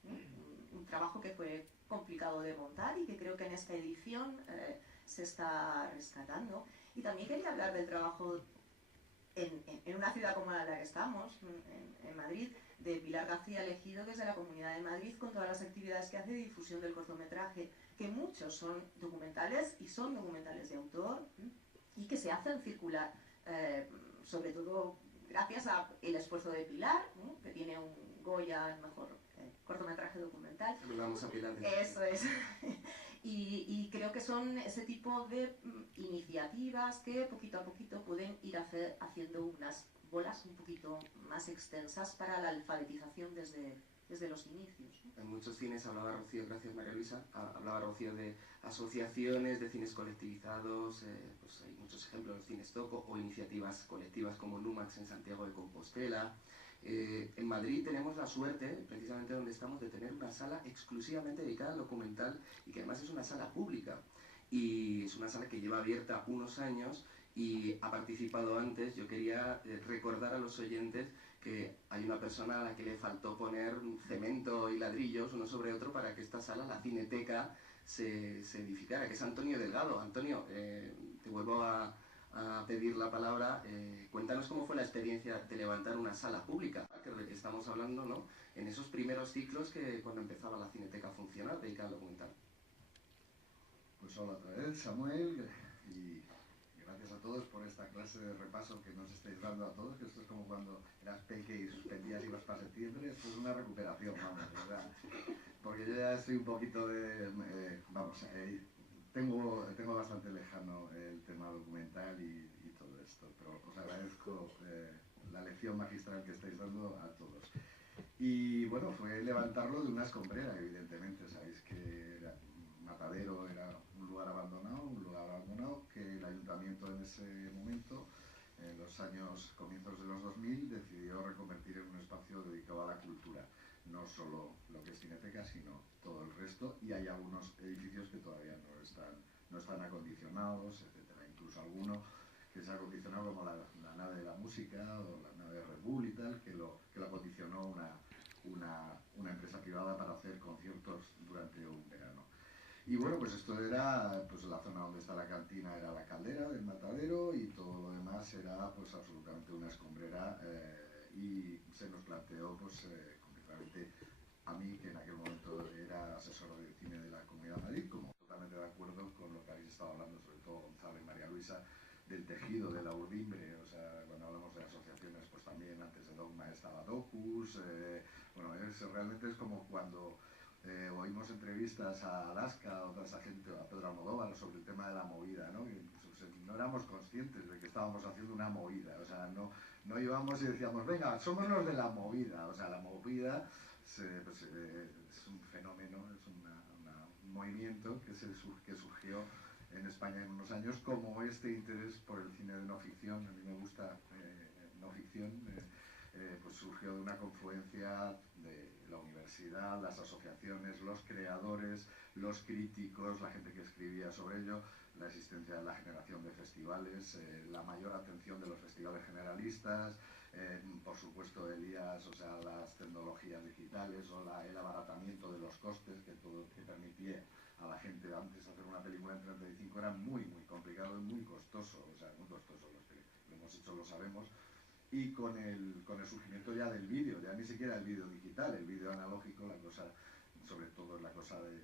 un trabajo que fue complicado de montar y que creo que en esta edición se está rescatando. Y también quería hablar del trabajo en una ciudad como la que estamos, en Madrid, de Pilar García Elegido desde la Comunidad de Madrid, con todas las actividades que hace de difusión del cortometraje, que muchos son documentales y son documentales de autor y que se hacen circular, sobre todo gracias al esfuerzo de Pilar, que tiene un Goya, el mejor cortometraje documental. Vamos a Pilar. Eso es. Y creo que son ese tipo de iniciativas que poquito a poquito pueden ir haciendo unas bolas un poquito más extensas para la alfabetización desde los inicios, ¿no? En muchos cines, hablaba Rocío, gracias María Luisa, hablaba Rocío de asociaciones, de cines colectivizados, pues hay muchos ejemplos en Cines Toco, o iniciativas colectivas como Numax en Santiago de Compostela. En Madrid tenemos la suerte, precisamente donde estamos, de tener una sala exclusivamente dedicada al documental y que además es una sala pública. Y es una sala que lleva abierta unos años y ha participado antes. Yo quería recordar a los oyentes que hay una persona a la que le faltó poner cemento y ladrillos uno sobre otro para que esta sala, la Cineteca, se edificara, que es Antonio Delgado. Antonio, te vuelvo a pedir la palabra. Cuéntanos cómo fue la experiencia de levantar una sala pública, que es de que estamos hablando, ¿no?, en esos primeros ciclos que cuando empezaba la Cineteca a funcionar, dedicada al documental. Pues hola otra vez, Samuel, y gracias a todos por esta clase de repaso que nos estáis dando a todos, que esto es como cuando eras peque y suspendías y ibas para septiembre. Esto es una recuperación, vamos, ¿verdad? Porque yo ya estoy un poquito tengo bastante lejano el tema documental y todo esto, pero os agradezco la lección magistral que estáis dando a todos. Y bueno, fue levantarlo de una escombrera, evidentemente. Sabéis que Matadero era un lugar abandonado que el ayuntamiento en ese momento, en los comienzos de los 2000, decidió reconvertir en un espacio dedicado a la cultura. No solo lo que es Cineteca, sino todo el resto, y hay algunos edificios que todavía no están acondicionados, etcétera. Incluso alguno que se ha acondicionado, como la nave de la música o la nave Red Bull y tal, que lo acondicionó una empresa privada para hacer conciertos durante un verano. Y bueno, pues esto era, pues la zona donde está la cantina era la caldera del Matadero, y todo lo demás era pues absolutamente una escombrera, y se nos planteó pues concretamente a mí, que en aquel momento era asesor de cine de la Comunidad de Madrid, como totalmente de acuerdo con lo que habéis estado hablando, sobre todo Gonzalo y María Luisa, del tejido, de la urdimbre. O sea, cuando hablamos de asociaciones, pues también antes de Dogma estaba Docus. Bueno, realmente es como cuando oímos entrevistas a Alaska o a esa gente, a Pedro Almodóvar, sobre el tema de la movida, ¿no? Que, pues, no éramos conscientes de que estábamos haciendo una movida. O sea, no íbamos y decíamos, venga, somos los de la movida. O sea, la movida es un fenómeno, es un movimiento que surgió en España en unos años, como este interés por el cine de no ficción. A mí me gusta no ficción, pues surgió de una confluencia de la universidad, las asociaciones, los creadores, los críticos, la gente que escribía sobre ello, la existencia de la generación de festivales, la mayor atención de los festivales generalistas, por supuesto Elías, o sea, las tecnologías digitales o el abaratamiento de los costes que permitía a la gente antes hacer una película en 35 era muy complicado y muy costoso, o sea, muy costoso, los que lo hemos hecho lo sabemos. Y con el surgimiento ya del vídeo, ya ni siquiera el vídeo digital, el vídeo analógico, la cosa, sobre todo la cosa de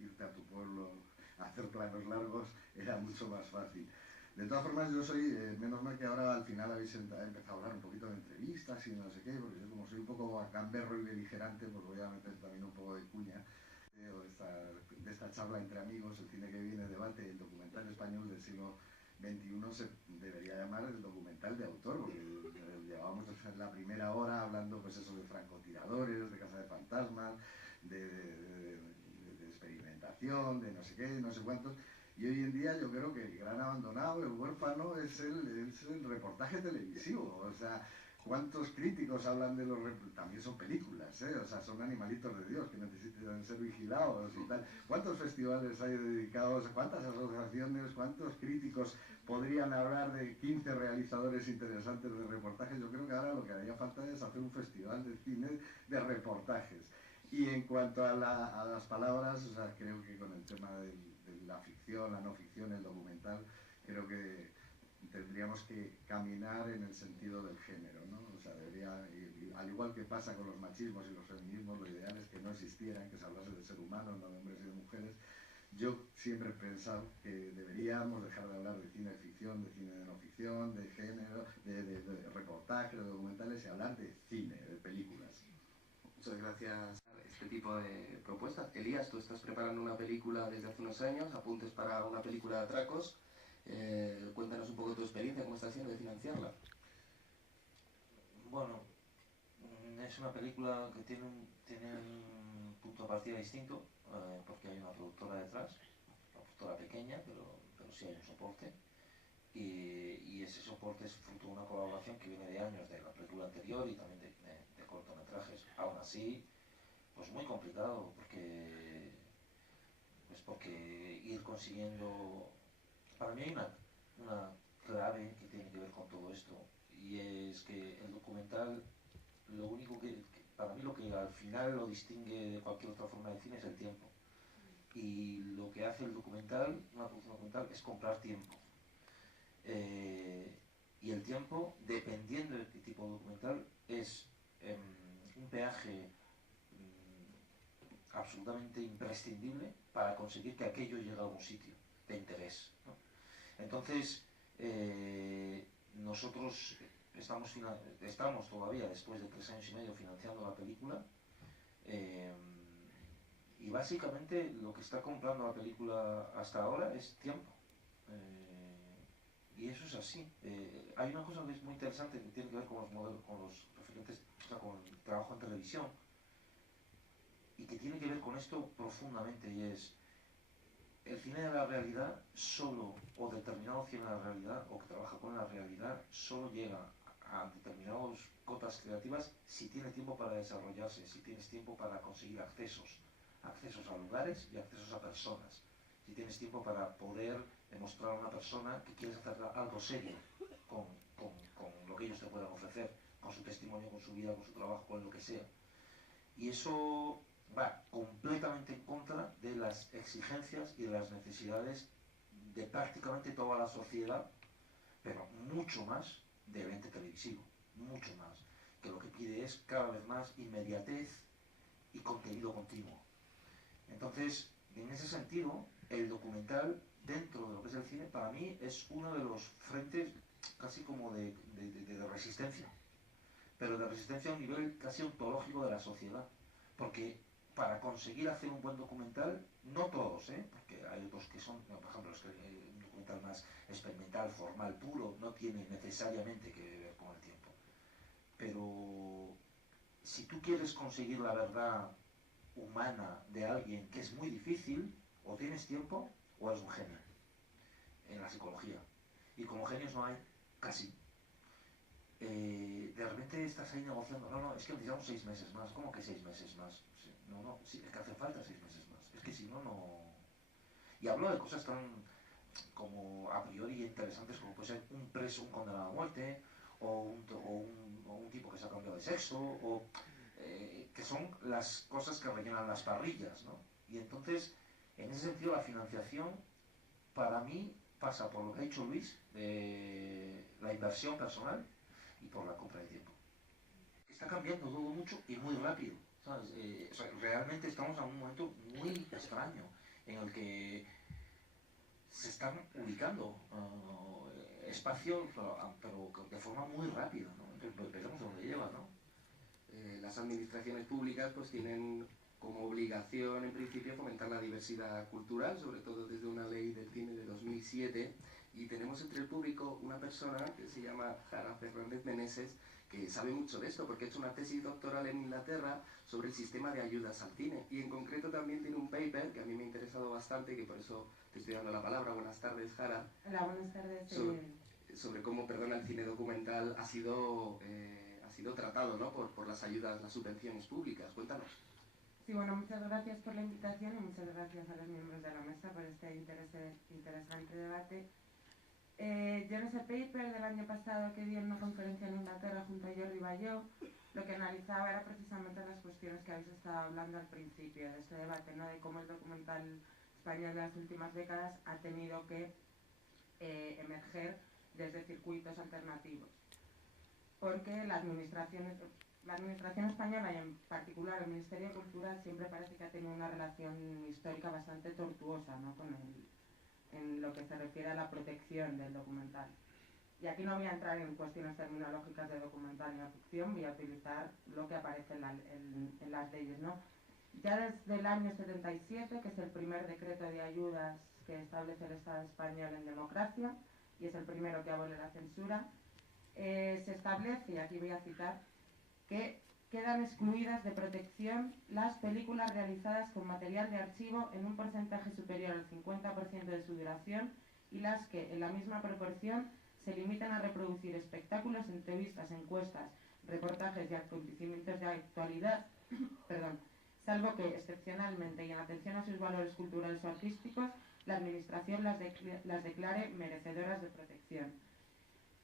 irte a tu pueblo, hacer planos largos, era mucho más fácil. De todas formas, yo soy, menos mal que ahora al final habéis empezado a hablar un poquito de entrevistas y no sé qué, porque yo como soy un poco gamberro y beligerante, pues voy a meter también un poco de cuña de esta charla entre amigos, el cine que viene, debate, el documental español del siglo XXI se debería llamar el documental de autor, porque llevábamos la primera hora hablando pues eso de francotiradores, de caza de fantasmas, de experimentación, de no sé qué, no sé cuántos, y hoy en día yo creo que el gran abandonado, el huérfano, es el reportaje televisivo, o sea, ¿cuántos críticos hablan de los también son películas, o sea, son animalitos de Dios que necesitan ser vigilados y tal? ¿Cuántos festivales hay dedicados? ¿Cuántas asociaciones? ¿Cuántos críticos podrían hablar de 15 realizadores interesantes de reportajes? Yo creo que ahora lo que haría falta es hacer un festival de cine de reportajes. Y en cuanto a las palabras, o sea, creo que con el tema de la ficción, la no ficción, el documental, creo que tendríamos que caminar en el sentido del género, ¿no? O sea, al igual que pasa con los machismos y los feminismos, lo ideal es que no existieran, que se hablase de ser humano, no de hombres y de mujeres. Yo siempre he pensado que deberíamos dejar de hablar de cine de ficción, de cine de no ficción, de género, de reportajes, de documentales, y hablar de cine, de películas. Muchas gracias por este tipo de propuestas. Elías, tú estás preparando una película desde hace unos años, apuntes para una película de atracos. Cuéntanos un poco tu experiencia, cómo está siendo de financiarla. Bueno, es una película que tiene un punto de partida distinto, porque hay una productora detrás, una productora pequeña, pero sí hay un soporte, y ese soporte es fruto de una colaboración que viene de años de la película anterior y también de cortometrajes. Aún así, pues muy complicado, porque ir consiguiendo... Para mí hay una clave que tiene que ver con todo esto, y es que el documental, lo único para mí lo que al final lo distingue de cualquier otra forma de cine es el tiempo, y lo que hace el documental, una producción documental, es comprar tiempo, y el tiempo, dependiendo de qué tipo de documental, es un peaje absolutamente imprescindible para conseguir que aquello llegue a algún sitio de interés, ¿no? Entonces, nosotros estamos todavía, después de 3 años y medio, financiando la película, y básicamente lo que está comprando la película hasta ahora es tiempo, y eso es así. Hay una cosa que es muy interesante que tiene que ver con los modelos, con los referentes, o sea, con el trabajo en televisión, y que tiene que ver con esto profundamente, y es el cine de la realidad solo, o determinado cine de la realidad, o que trabaja con la realidad, solo llega a determinadas cotas creativas si tiene tiempo para desarrollarse, si tienes tiempo para conseguir accesos a lugares y accesos a personas, si tienes tiempo para poder demostrar a una persona que quieres hacer algo serio con lo que ellos te puedan ofrecer, con su testimonio, con su vida, con su trabajo, con lo que sea. Y eso va completamente en contra de las exigencias y de las necesidades de prácticamente toda la sociedad, pero mucho más del ente televisivo, mucho más, que lo que pide es cada vez más inmediatez y contenido continuo. Entonces, en ese sentido, el documental, dentro de lo que es el cine, para mí es uno de los frentes casi como de resistencia, pero de resistencia a un nivel casi ontológico de la sociedad, porque para conseguir hacer un buen documental, no todos, porque hay otros que son, por ejemplo, un documental más experimental, formal, puro, no tiene necesariamente que ver con el tiempo. Pero si tú quieres conseguir la verdad humana de alguien, que es muy difícil, o tienes tiempo o eres un genio en la psicología. Y como genios no hay, casi. De repente estás ahí negociando, no, es que necesitamos 6 meses más. ¿Cómo que 6 meses más? Sí, no, sí, es que hace falta 6 meses más. Es que si no, no... Y hablo de cosas tan como a priori interesantes como puede ser un preso, un condenado a muerte, o un tipo que se ha cambiado de sexo, o que son las cosas que rellenan las parrillas, ¿no? Y entonces, en ese sentido, la financiación, para mí, pasa por lo que ha dicho Luis, la inversión personal y por la compra de tiempo. Está cambiando todo mucho y muy rápido, ¿sabes? O sea, realmente estamos en un momento muy extraño en el que se están ubicando espacios, pero de forma muy rápida, ¿no? Entonces, pues, veremos dónde lleva, ¿no? Las administraciones públicas pues tienen como obligación en principio fomentar la diversidad cultural, sobre todo desde una ley del cine de 2007, y tenemos entre el público una persona que se llama Jara Fernández Meneses, que sabe mucho de esto porque ha hecho una tesis doctoral en Inglaterra sobre el sistema de ayudas al cine, y en concreto también tiene un paper que a mí me ha interesado bastante, que por eso te estoy dando la palabra. Buenas tardes, Jara. Hola, buenas tardes. Sobre cómo, perdona, el cine documental ha sido tratado, ¿no?, por las ayudas, las subvenciones públicas. Cuéntanos. Sí, bueno, muchas gracias por la invitación y muchas gracias a los miembros de la mesa por este interesante debate. Yo en ese paper del año pasado que di en una conferencia en Inglaterra junto a Jordi Bayó, lo que analizaba era precisamente las cuestiones que habéis estado hablando al principio de este debate, ¿no?, de cómo el documental español de las últimas décadas ha tenido que emerger desde circuitos alternativos. Porque la administración española y en particular el Ministerio de Cultura siempre parece que ha tenido una relación histórica bastante tortuosa, ¿no?, en lo que se refiere a la protección del documental. Y aquí no voy a entrar en cuestiones terminológicas de documental y no ficción, voy a utilizar lo que aparece en las leyes, ¿no? Ya desde el año 77, que es el primer decreto de ayudas que establece el Estado español en democracia, y es el primero que abole la censura, se establece, y aquí voy a citar, que quedan excluidas de protección las películas realizadas con material de archivo en un porcentaje superior al 50% de su duración y las que, en la misma proporción, se limitan a reproducir espectáculos, entrevistas, encuestas, reportajes y acontecimientos de actualidad, salvo que, excepcionalmente y en atención a sus valores culturales o artísticos, la Administración las declare merecedoras de protección.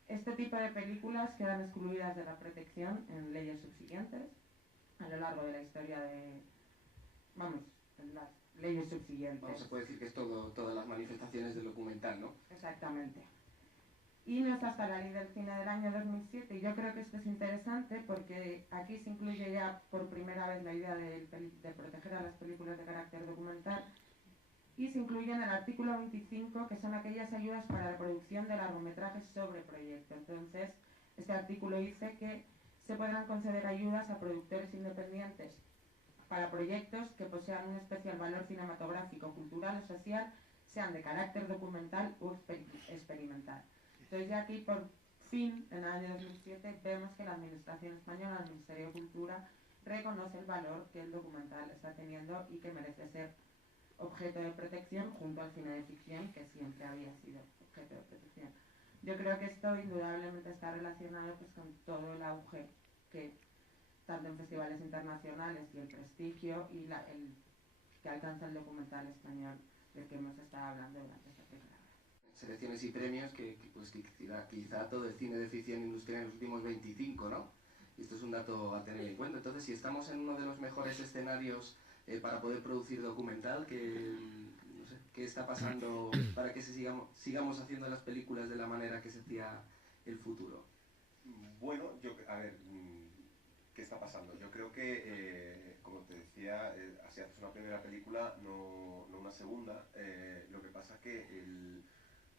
Este tipo de películas quedan excluidas de la protección en leyes subsiguientes, a lo largo de la historia en las leyes subsiguientes. Se puede decir que es todas las manifestaciones del documental, ¿no? Exactamente. Y no es hasta la ley del cine del año 2007, y yo creo que esto es interesante porque aquí se incluye ya por primera vez la idea de proteger a las películas de carácter documental, y se incluye en el artículo 25, que son aquellas ayudas para la producción de largometrajes sobre proyecto. Entonces, este artículo dice que se podrán conceder ayudas a productores independientes para proyectos que posean un especial valor cinematográfico, cultural o social, sean de carácter documental o experimental. Entonces, ya aquí, por fin, en el año 2007, vemos que la Administración española, el Ministerio de Cultura, reconoce el valor que el documental está teniendo y que merece ser objeto de protección junto al cine de ficción, que siempre había sido objeto de protección. Yo creo que esto indudablemente está relacionado pues con todo el auge que tanto en festivales internacionales y el prestigio y que alcanza el documental español del que hemos estado hablando durante esta temporada. Selecciones y premios que quizá todo el cine de ficción industrial en los últimos 25, ¿no? Y esto es un dato a tener en cuenta. Entonces, si estamos en uno de los mejores escenarios para poder producir documental, ¿qué está pasando para que sigamos haciendo las películas de la manera que se hacía el futuro? Bueno, ¿qué está pasando? Yo creo que, como te decía, si haces una primera película, no una segunda. Lo que pasa es que,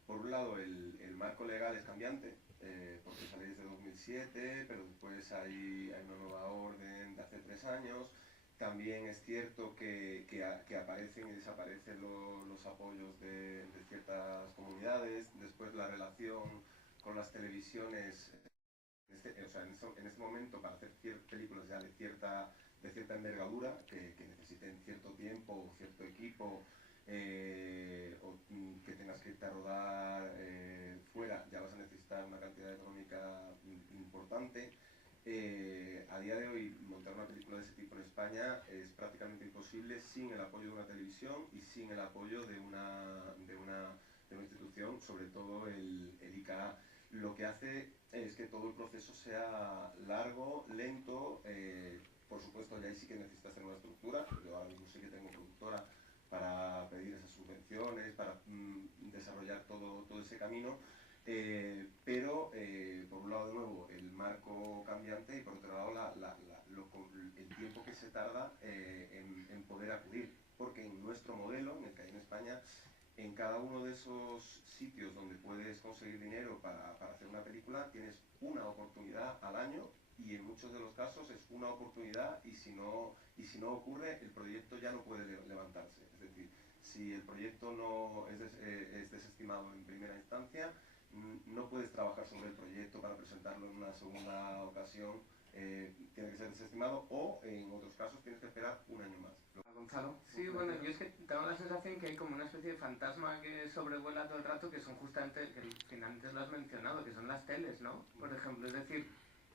por un lado, el marco legal es cambiante, porque esa ley es de 2007, pero después hay una nueva orden de hace 3 años. También es cierto que aparecen y desaparecen los apoyos de ciertas comunidades. Después la relación con las televisiones, en este momento, para hacer películas ya de cierta envergadura, que necesiten cierto tiempo o cierto equipo, o que tengas que irte a rodar fuera, ya vas a necesitar una cantidad económica importante. a día de hoy montar una película de ese tipo en España es prácticamente imposible sin el apoyo de una televisión y sin el apoyo de una institución, sobre todo el ICA. Lo que hace es que todo el proceso sea largo, lento, por supuesto ya ahí sí que necesitas tener una estructura. Yo ahora mismo sí que tengo productora para pedir esas subvenciones, para desarrollar todo ese camino, pero por un lado de nuevo el marco cambiante y por otro lado el tiempo que se tarda en poder acudir, porque en nuestro modelo, en el que hay en España, en cada uno de esos sitios donde puedes conseguir dinero para hacer una película tienes una oportunidad al año, y en muchos de los casos es una oportunidad, y si no ocurre, el proyecto ya no puede levantarse. Es decir, si el proyecto no es desestimado en primera instancia, no puedes trabajar sobre el proyecto para presentarlo en una segunda ocasión, tiene que ser desestimado, o en otros casos tienes que esperar un año más. Gonzalo. Sí, bueno, yo es que tengo la sensación que hay como una especie de fantasma que sobrevuela todo el rato, que son justamente, que finalmente lo has mencionado, que son las teles, ¿no? Por ejemplo, es decir,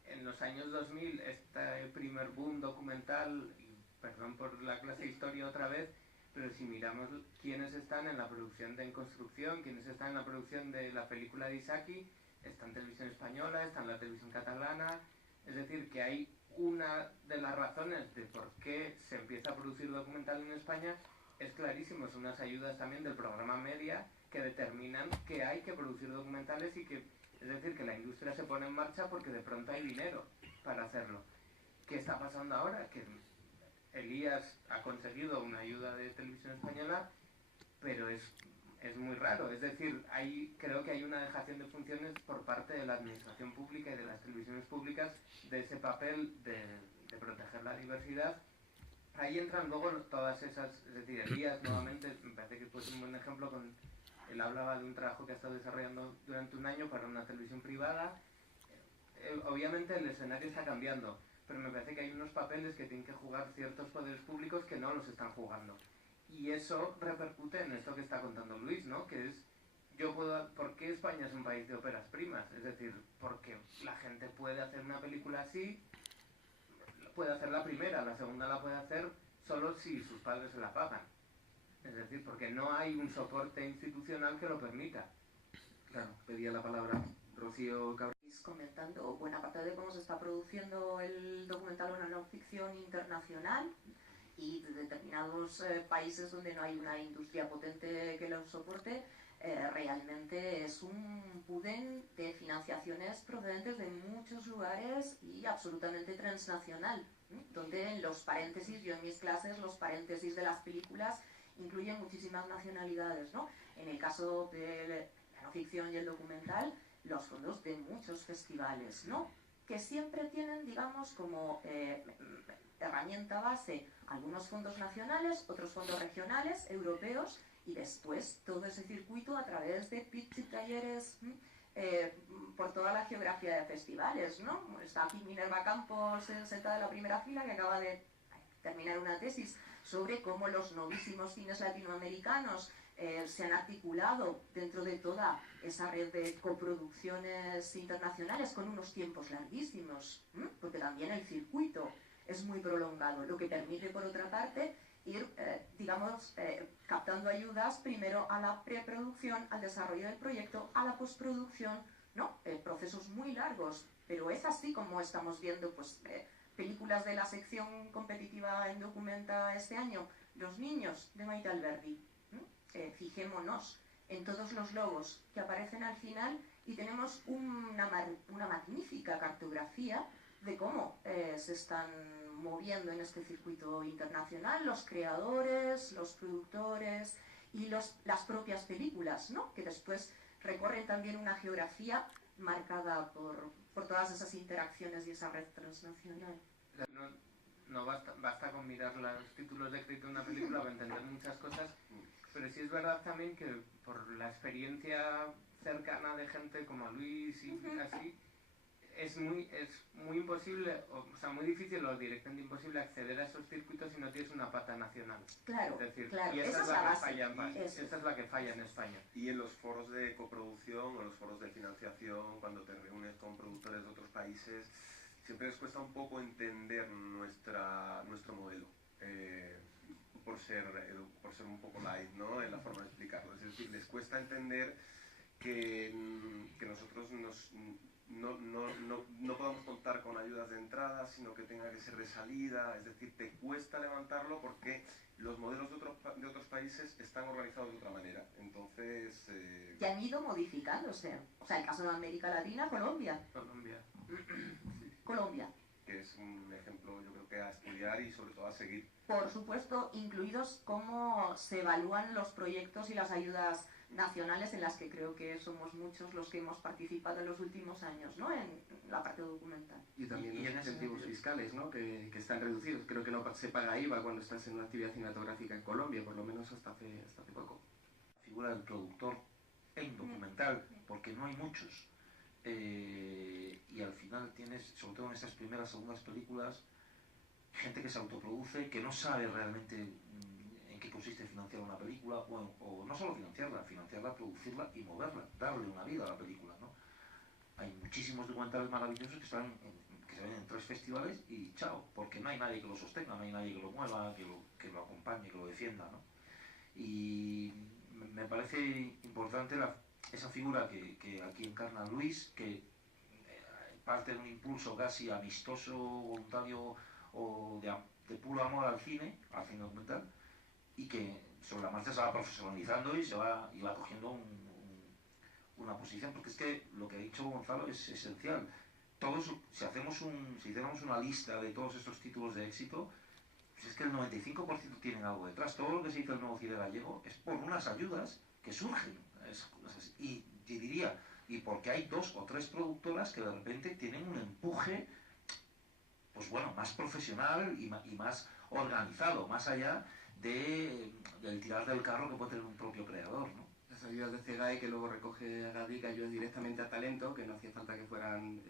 en los años 2000, este primer boom documental, y perdón por la clase de historia otra vez, pero si miramos quiénes están en la producción de En Construcción, quiénes están en la producción de la película de Isaki, está en Televisión Española, está en la Televisión Catalana, es decir, que hay una de las razones de por qué se empieza a producir documental en España es clarísimo, son unas ayudas también del programa Media que determinan que hay que producir documentales y que, es decir, que la industria se pone en marcha porque de pronto hay dinero para hacerlo. ¿Qué está pasando ahora? Que Elías ha conseguido una ayuda de Televisión Española, pero es muy raro, es decir, creo que hay una dejación de funciones por parte de la administración pública y de las televisiones públicas de ese papel de proteger la diversidad. Ahí entran luego todas esas, es decir, Elías nuevamente, me parece que fue un buen ejemplo, él hablaba de un trabajo que ha estado desarrollando durante un año para una televisión privada. Obviamente el escenario está cambiando, pero me parece que hay unos papeles que tienen que jugar ciertos poderes públicos que no los están jugando. Y eso repercute en esto que está contando Luis, ¿no? Que es, ¿por qué España es un país de óperas primas? Es decir, porque la gente puede hacer una película así, puede hacer la primera, la segunda la puede hacer solo si sus padres se la pagan. Es decir, porque no hay un soporte institucional que lo permita. Claro, pedía la palabra Rocío Cabrera. Comentando buena parte de cómo se está produciendo el documental o la no ficción internacional, y de determinados países donde no hay una industria potente que lo soporte, realmente es un pudén de financiaciones procedentes de muchos lugares y absolutamente transnacional, donde en los paréntesis, yo en mis clases, los paréntesis de las películas incluyen muchísimas nacionalidades, ¿no? En el caso de la no ficción y el documental, los fondos de muchos festivales, ¿no? Que siempre tienen, digamos, como herramienta base algunos fondos nacionales, otros fondos regionales, europeos, y después todo ese circuito a través de pitch y talleres por toda la geografía de festivales, ¿no? Está aquí Minerva Campos sentada en la primera fila, que acaba de terminar una tesis sobre cómo los novísimos cines latinoamericanos se han articulado dentro de toda esa red de coproducciones internacionales con unos tiempos larguísimos, porque también el circuito es muy prolongado, lo que permite, por otra parte, ir, digamos, captando ayudas primero a la preproducción, al desarrollo del proyecto, a la postproducción, ¿no? Procesos muy largos, pero es así como estamos viendo, pues, películas de la sección competitiva en Documenta este año, Los niños, de Maite Alberdi. Fijémonos en todos los logos que aparecen al final y tenemos una magnífica cartografía de cómo se están moviendo en este circuito internacional los creadores, los productores y las propias películas, ¿no? Que después recorren también una geografía marcada por todas esas interacciones y esa red transnacional. No basta con mirar los títulos de crédito de una película para entender muchas cosas, pero sí es verdad también que por la experiencia cercana de gente como Luis y así, es muy imposible, o sea, muy difícil o directamente imposible acceder a esos circuitos si no tienes una pata nacional. Claro, es decir, claro, y esa es la que falla en España. Y en los foros de coproducción o los foros de financiación, cuando te reúnes con productores de otros países, siempre les cuesta un poco entender nuestro modelo, por ser un poco light, ¿no?, en la forma de explicarlo. Es decir, les cuesta entender que nosotros no podemos contar con ayudas de entrada, sino que tenga que ser de salida. Es decir, te cuesta levantarlo porque los modelos de otros países están organizados de otra manera. Entonces... Que han ido modificándose. O sea, el caso de América Latina, Colombia. Colombia. Que es un ejemplo, yo creo que a estudiar y sobre todo a seguir. Por supuesto, incluidos cómo se evalúan los proyectos y las ayudas nacionales, en las que creo que somos muchos los que hemos participado en los últimos años, ¿no?, en la parte documental. Y también los incentivos fiscales, ¿no?, que están reducidos. Creo que no se paga IVA cuando estás en una actividad cinematográfica en Colombia, por lo menos hasta hace poco. La figura del productor en documental, porque no hay muchos. Y al final tienes, sobre todo en estas primeras, segundas películas, gente que se autoproduce, que no sabe realmente en qué consiste financiar una película, o no solo financiarla, producirla y moverla, darle una vida a la película, ¿no? Hay muchísimos documentales maravillosos que se ven en 3 festivales y chao, porque no hay nadie que lo sostenga, no hay nadie que lo mueva, que lo acompañe, que lo defienda, ¿no? Y me parece importante esa figura que aquí encarna Luis, que parte de un impulso casi amistoso, voluntario o de puro amor al cine documental, y que sobre la marcha se va profesionalizando y va cogiendo una posición, porque es que lo que ha dicho Gonzalo es esencial. Si hiciéramos una lista de todos estos títulos de éxito, pues es que el 95% tienen algo detrás. Todo lo que se hizo el nuevo cine gallego es por unas ayudas que surgen. Y diría, y porque hay 2 o 3 productoras que de repente tienen un empuje, pues bueno, más profesional y más organizado, más allá del tirar del carro que puede tener un propio creador, ¿no? Las ayudas de CEGAE que luego recoge Agadir, ayudas directamente a talento, que no hacía falta que fueran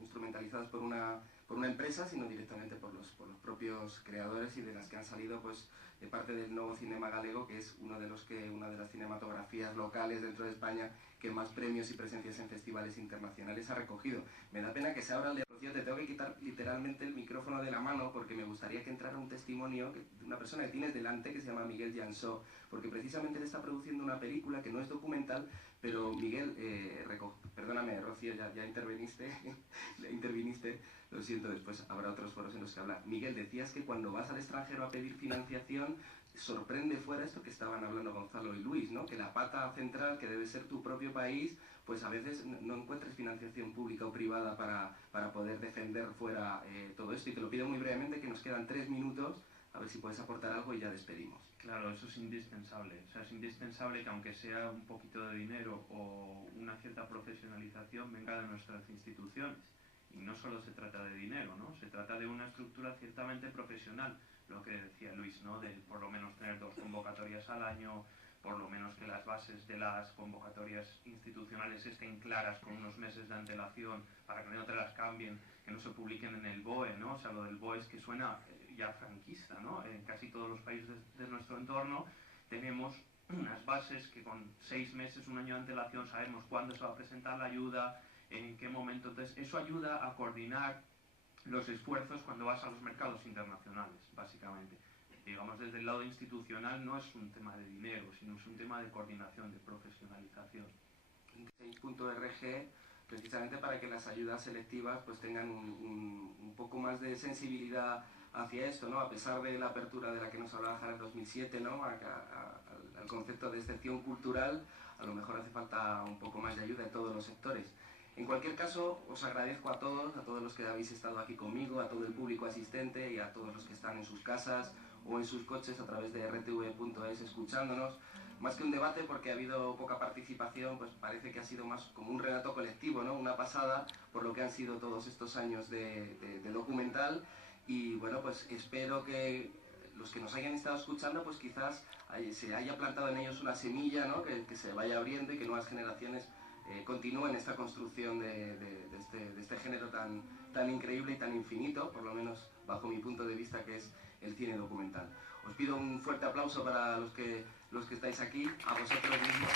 instrumentalizadas por una empresa, sino directamente por los propios creadores, y de las que han salido pues de parte del nuevo cinema galego, que es una de las cinematografías locales dentro de España que más premios y presencias en festivales internacionales ha recogido. Me da pena que se abra el de Rocío, te tengo que quitar literalmente el micrófono de la mano porque me gustaría que entrara un testimonio de una persona que tienes delante, que se llama Miguel Jansó, porque precisamente él está produciendo una película que no es documental, pero Miguel, perdóname Rocío, ya interviniste, lo siento, después habrá otros foros en los que hablar. Miguel, decías que cuando vas al extranjero a pedir financiación, sorprende fuera esto que estaban hablando Gonzalo y Luis, ¿no?, que la pata central, que debe ser tu propio país, pues a veces no encuentres financiación pública o privada para poder defender fuera todo esto. Y te lo pido muy brevemente, que nos quedan 3 minutos, a ver si puedes aportar algo y ya despedimos. Claro, eso es indispensable. O sea, es indispensable que aunque sea un poquito de dinero o una cierta profesionalización venga de nuestras instituciones. Y no solo se trata de dinero, ¿no? Se trata de una estructura ciertamente profesional, lo que decía Luis, ¿no?, de por lo menos tener 2 convocatorias al año, por lo menos que las bases de las convocatorias institucionales estén claras con unos meses de antelación para que no te las cambien, que no se publiquen en el BOE, ¿no? O sea, lo del BOE es que suena ya franquista, ¿no? En casi todos los países de nuestro entorno tenemos unas bases que con 6 meses, un año de antelación sabemos cuándo se va a presentar la ayuda, en qué momento. Entonces, eso ayuda a coordinar los esfuerzos cuando vas a los mercados internacionales, básicamente. Digamos, desde el lado institucional no es un tema de dinero, sino es un tema de coordinación, de profesionalización. 6.org, precisamente para que las ayudas selectivas pues tengan un poco más de sensibilidad hacia esto, ¿no? A pesar de la apertura de la que nos hablaba Jara en 2007, ¿no?, al concepto de excepción cultural, a lo mejor hace falta un poco más de ayuda en todos los sectores. En cualquier caso, os agradezco a todos los que habéis estado aquí conmigo, a todo el público asistente y a todos los que están en sus casas o en sus coches a través de rtv.es escuchándonos. Más que un debate, porque ha habido poca participación, pues parece que ha sido más como un relato colectivo, ¿no?, una pasada por lo que han sido todos estos años de documental. Y bueno, pues espero que los que nos hayan estado escuchando, pues quizás se haya plantado en ellos una semilla, ¿no?, que se vaya abriendo y que nuevas generaciones continúen esta construcción de este género tan increíble y tan infinito, por lo menos bajo mi punto de vista, que es el cine documental. Os pido un fuerte aplauso para los que estáis aquí, a vosotros mismos.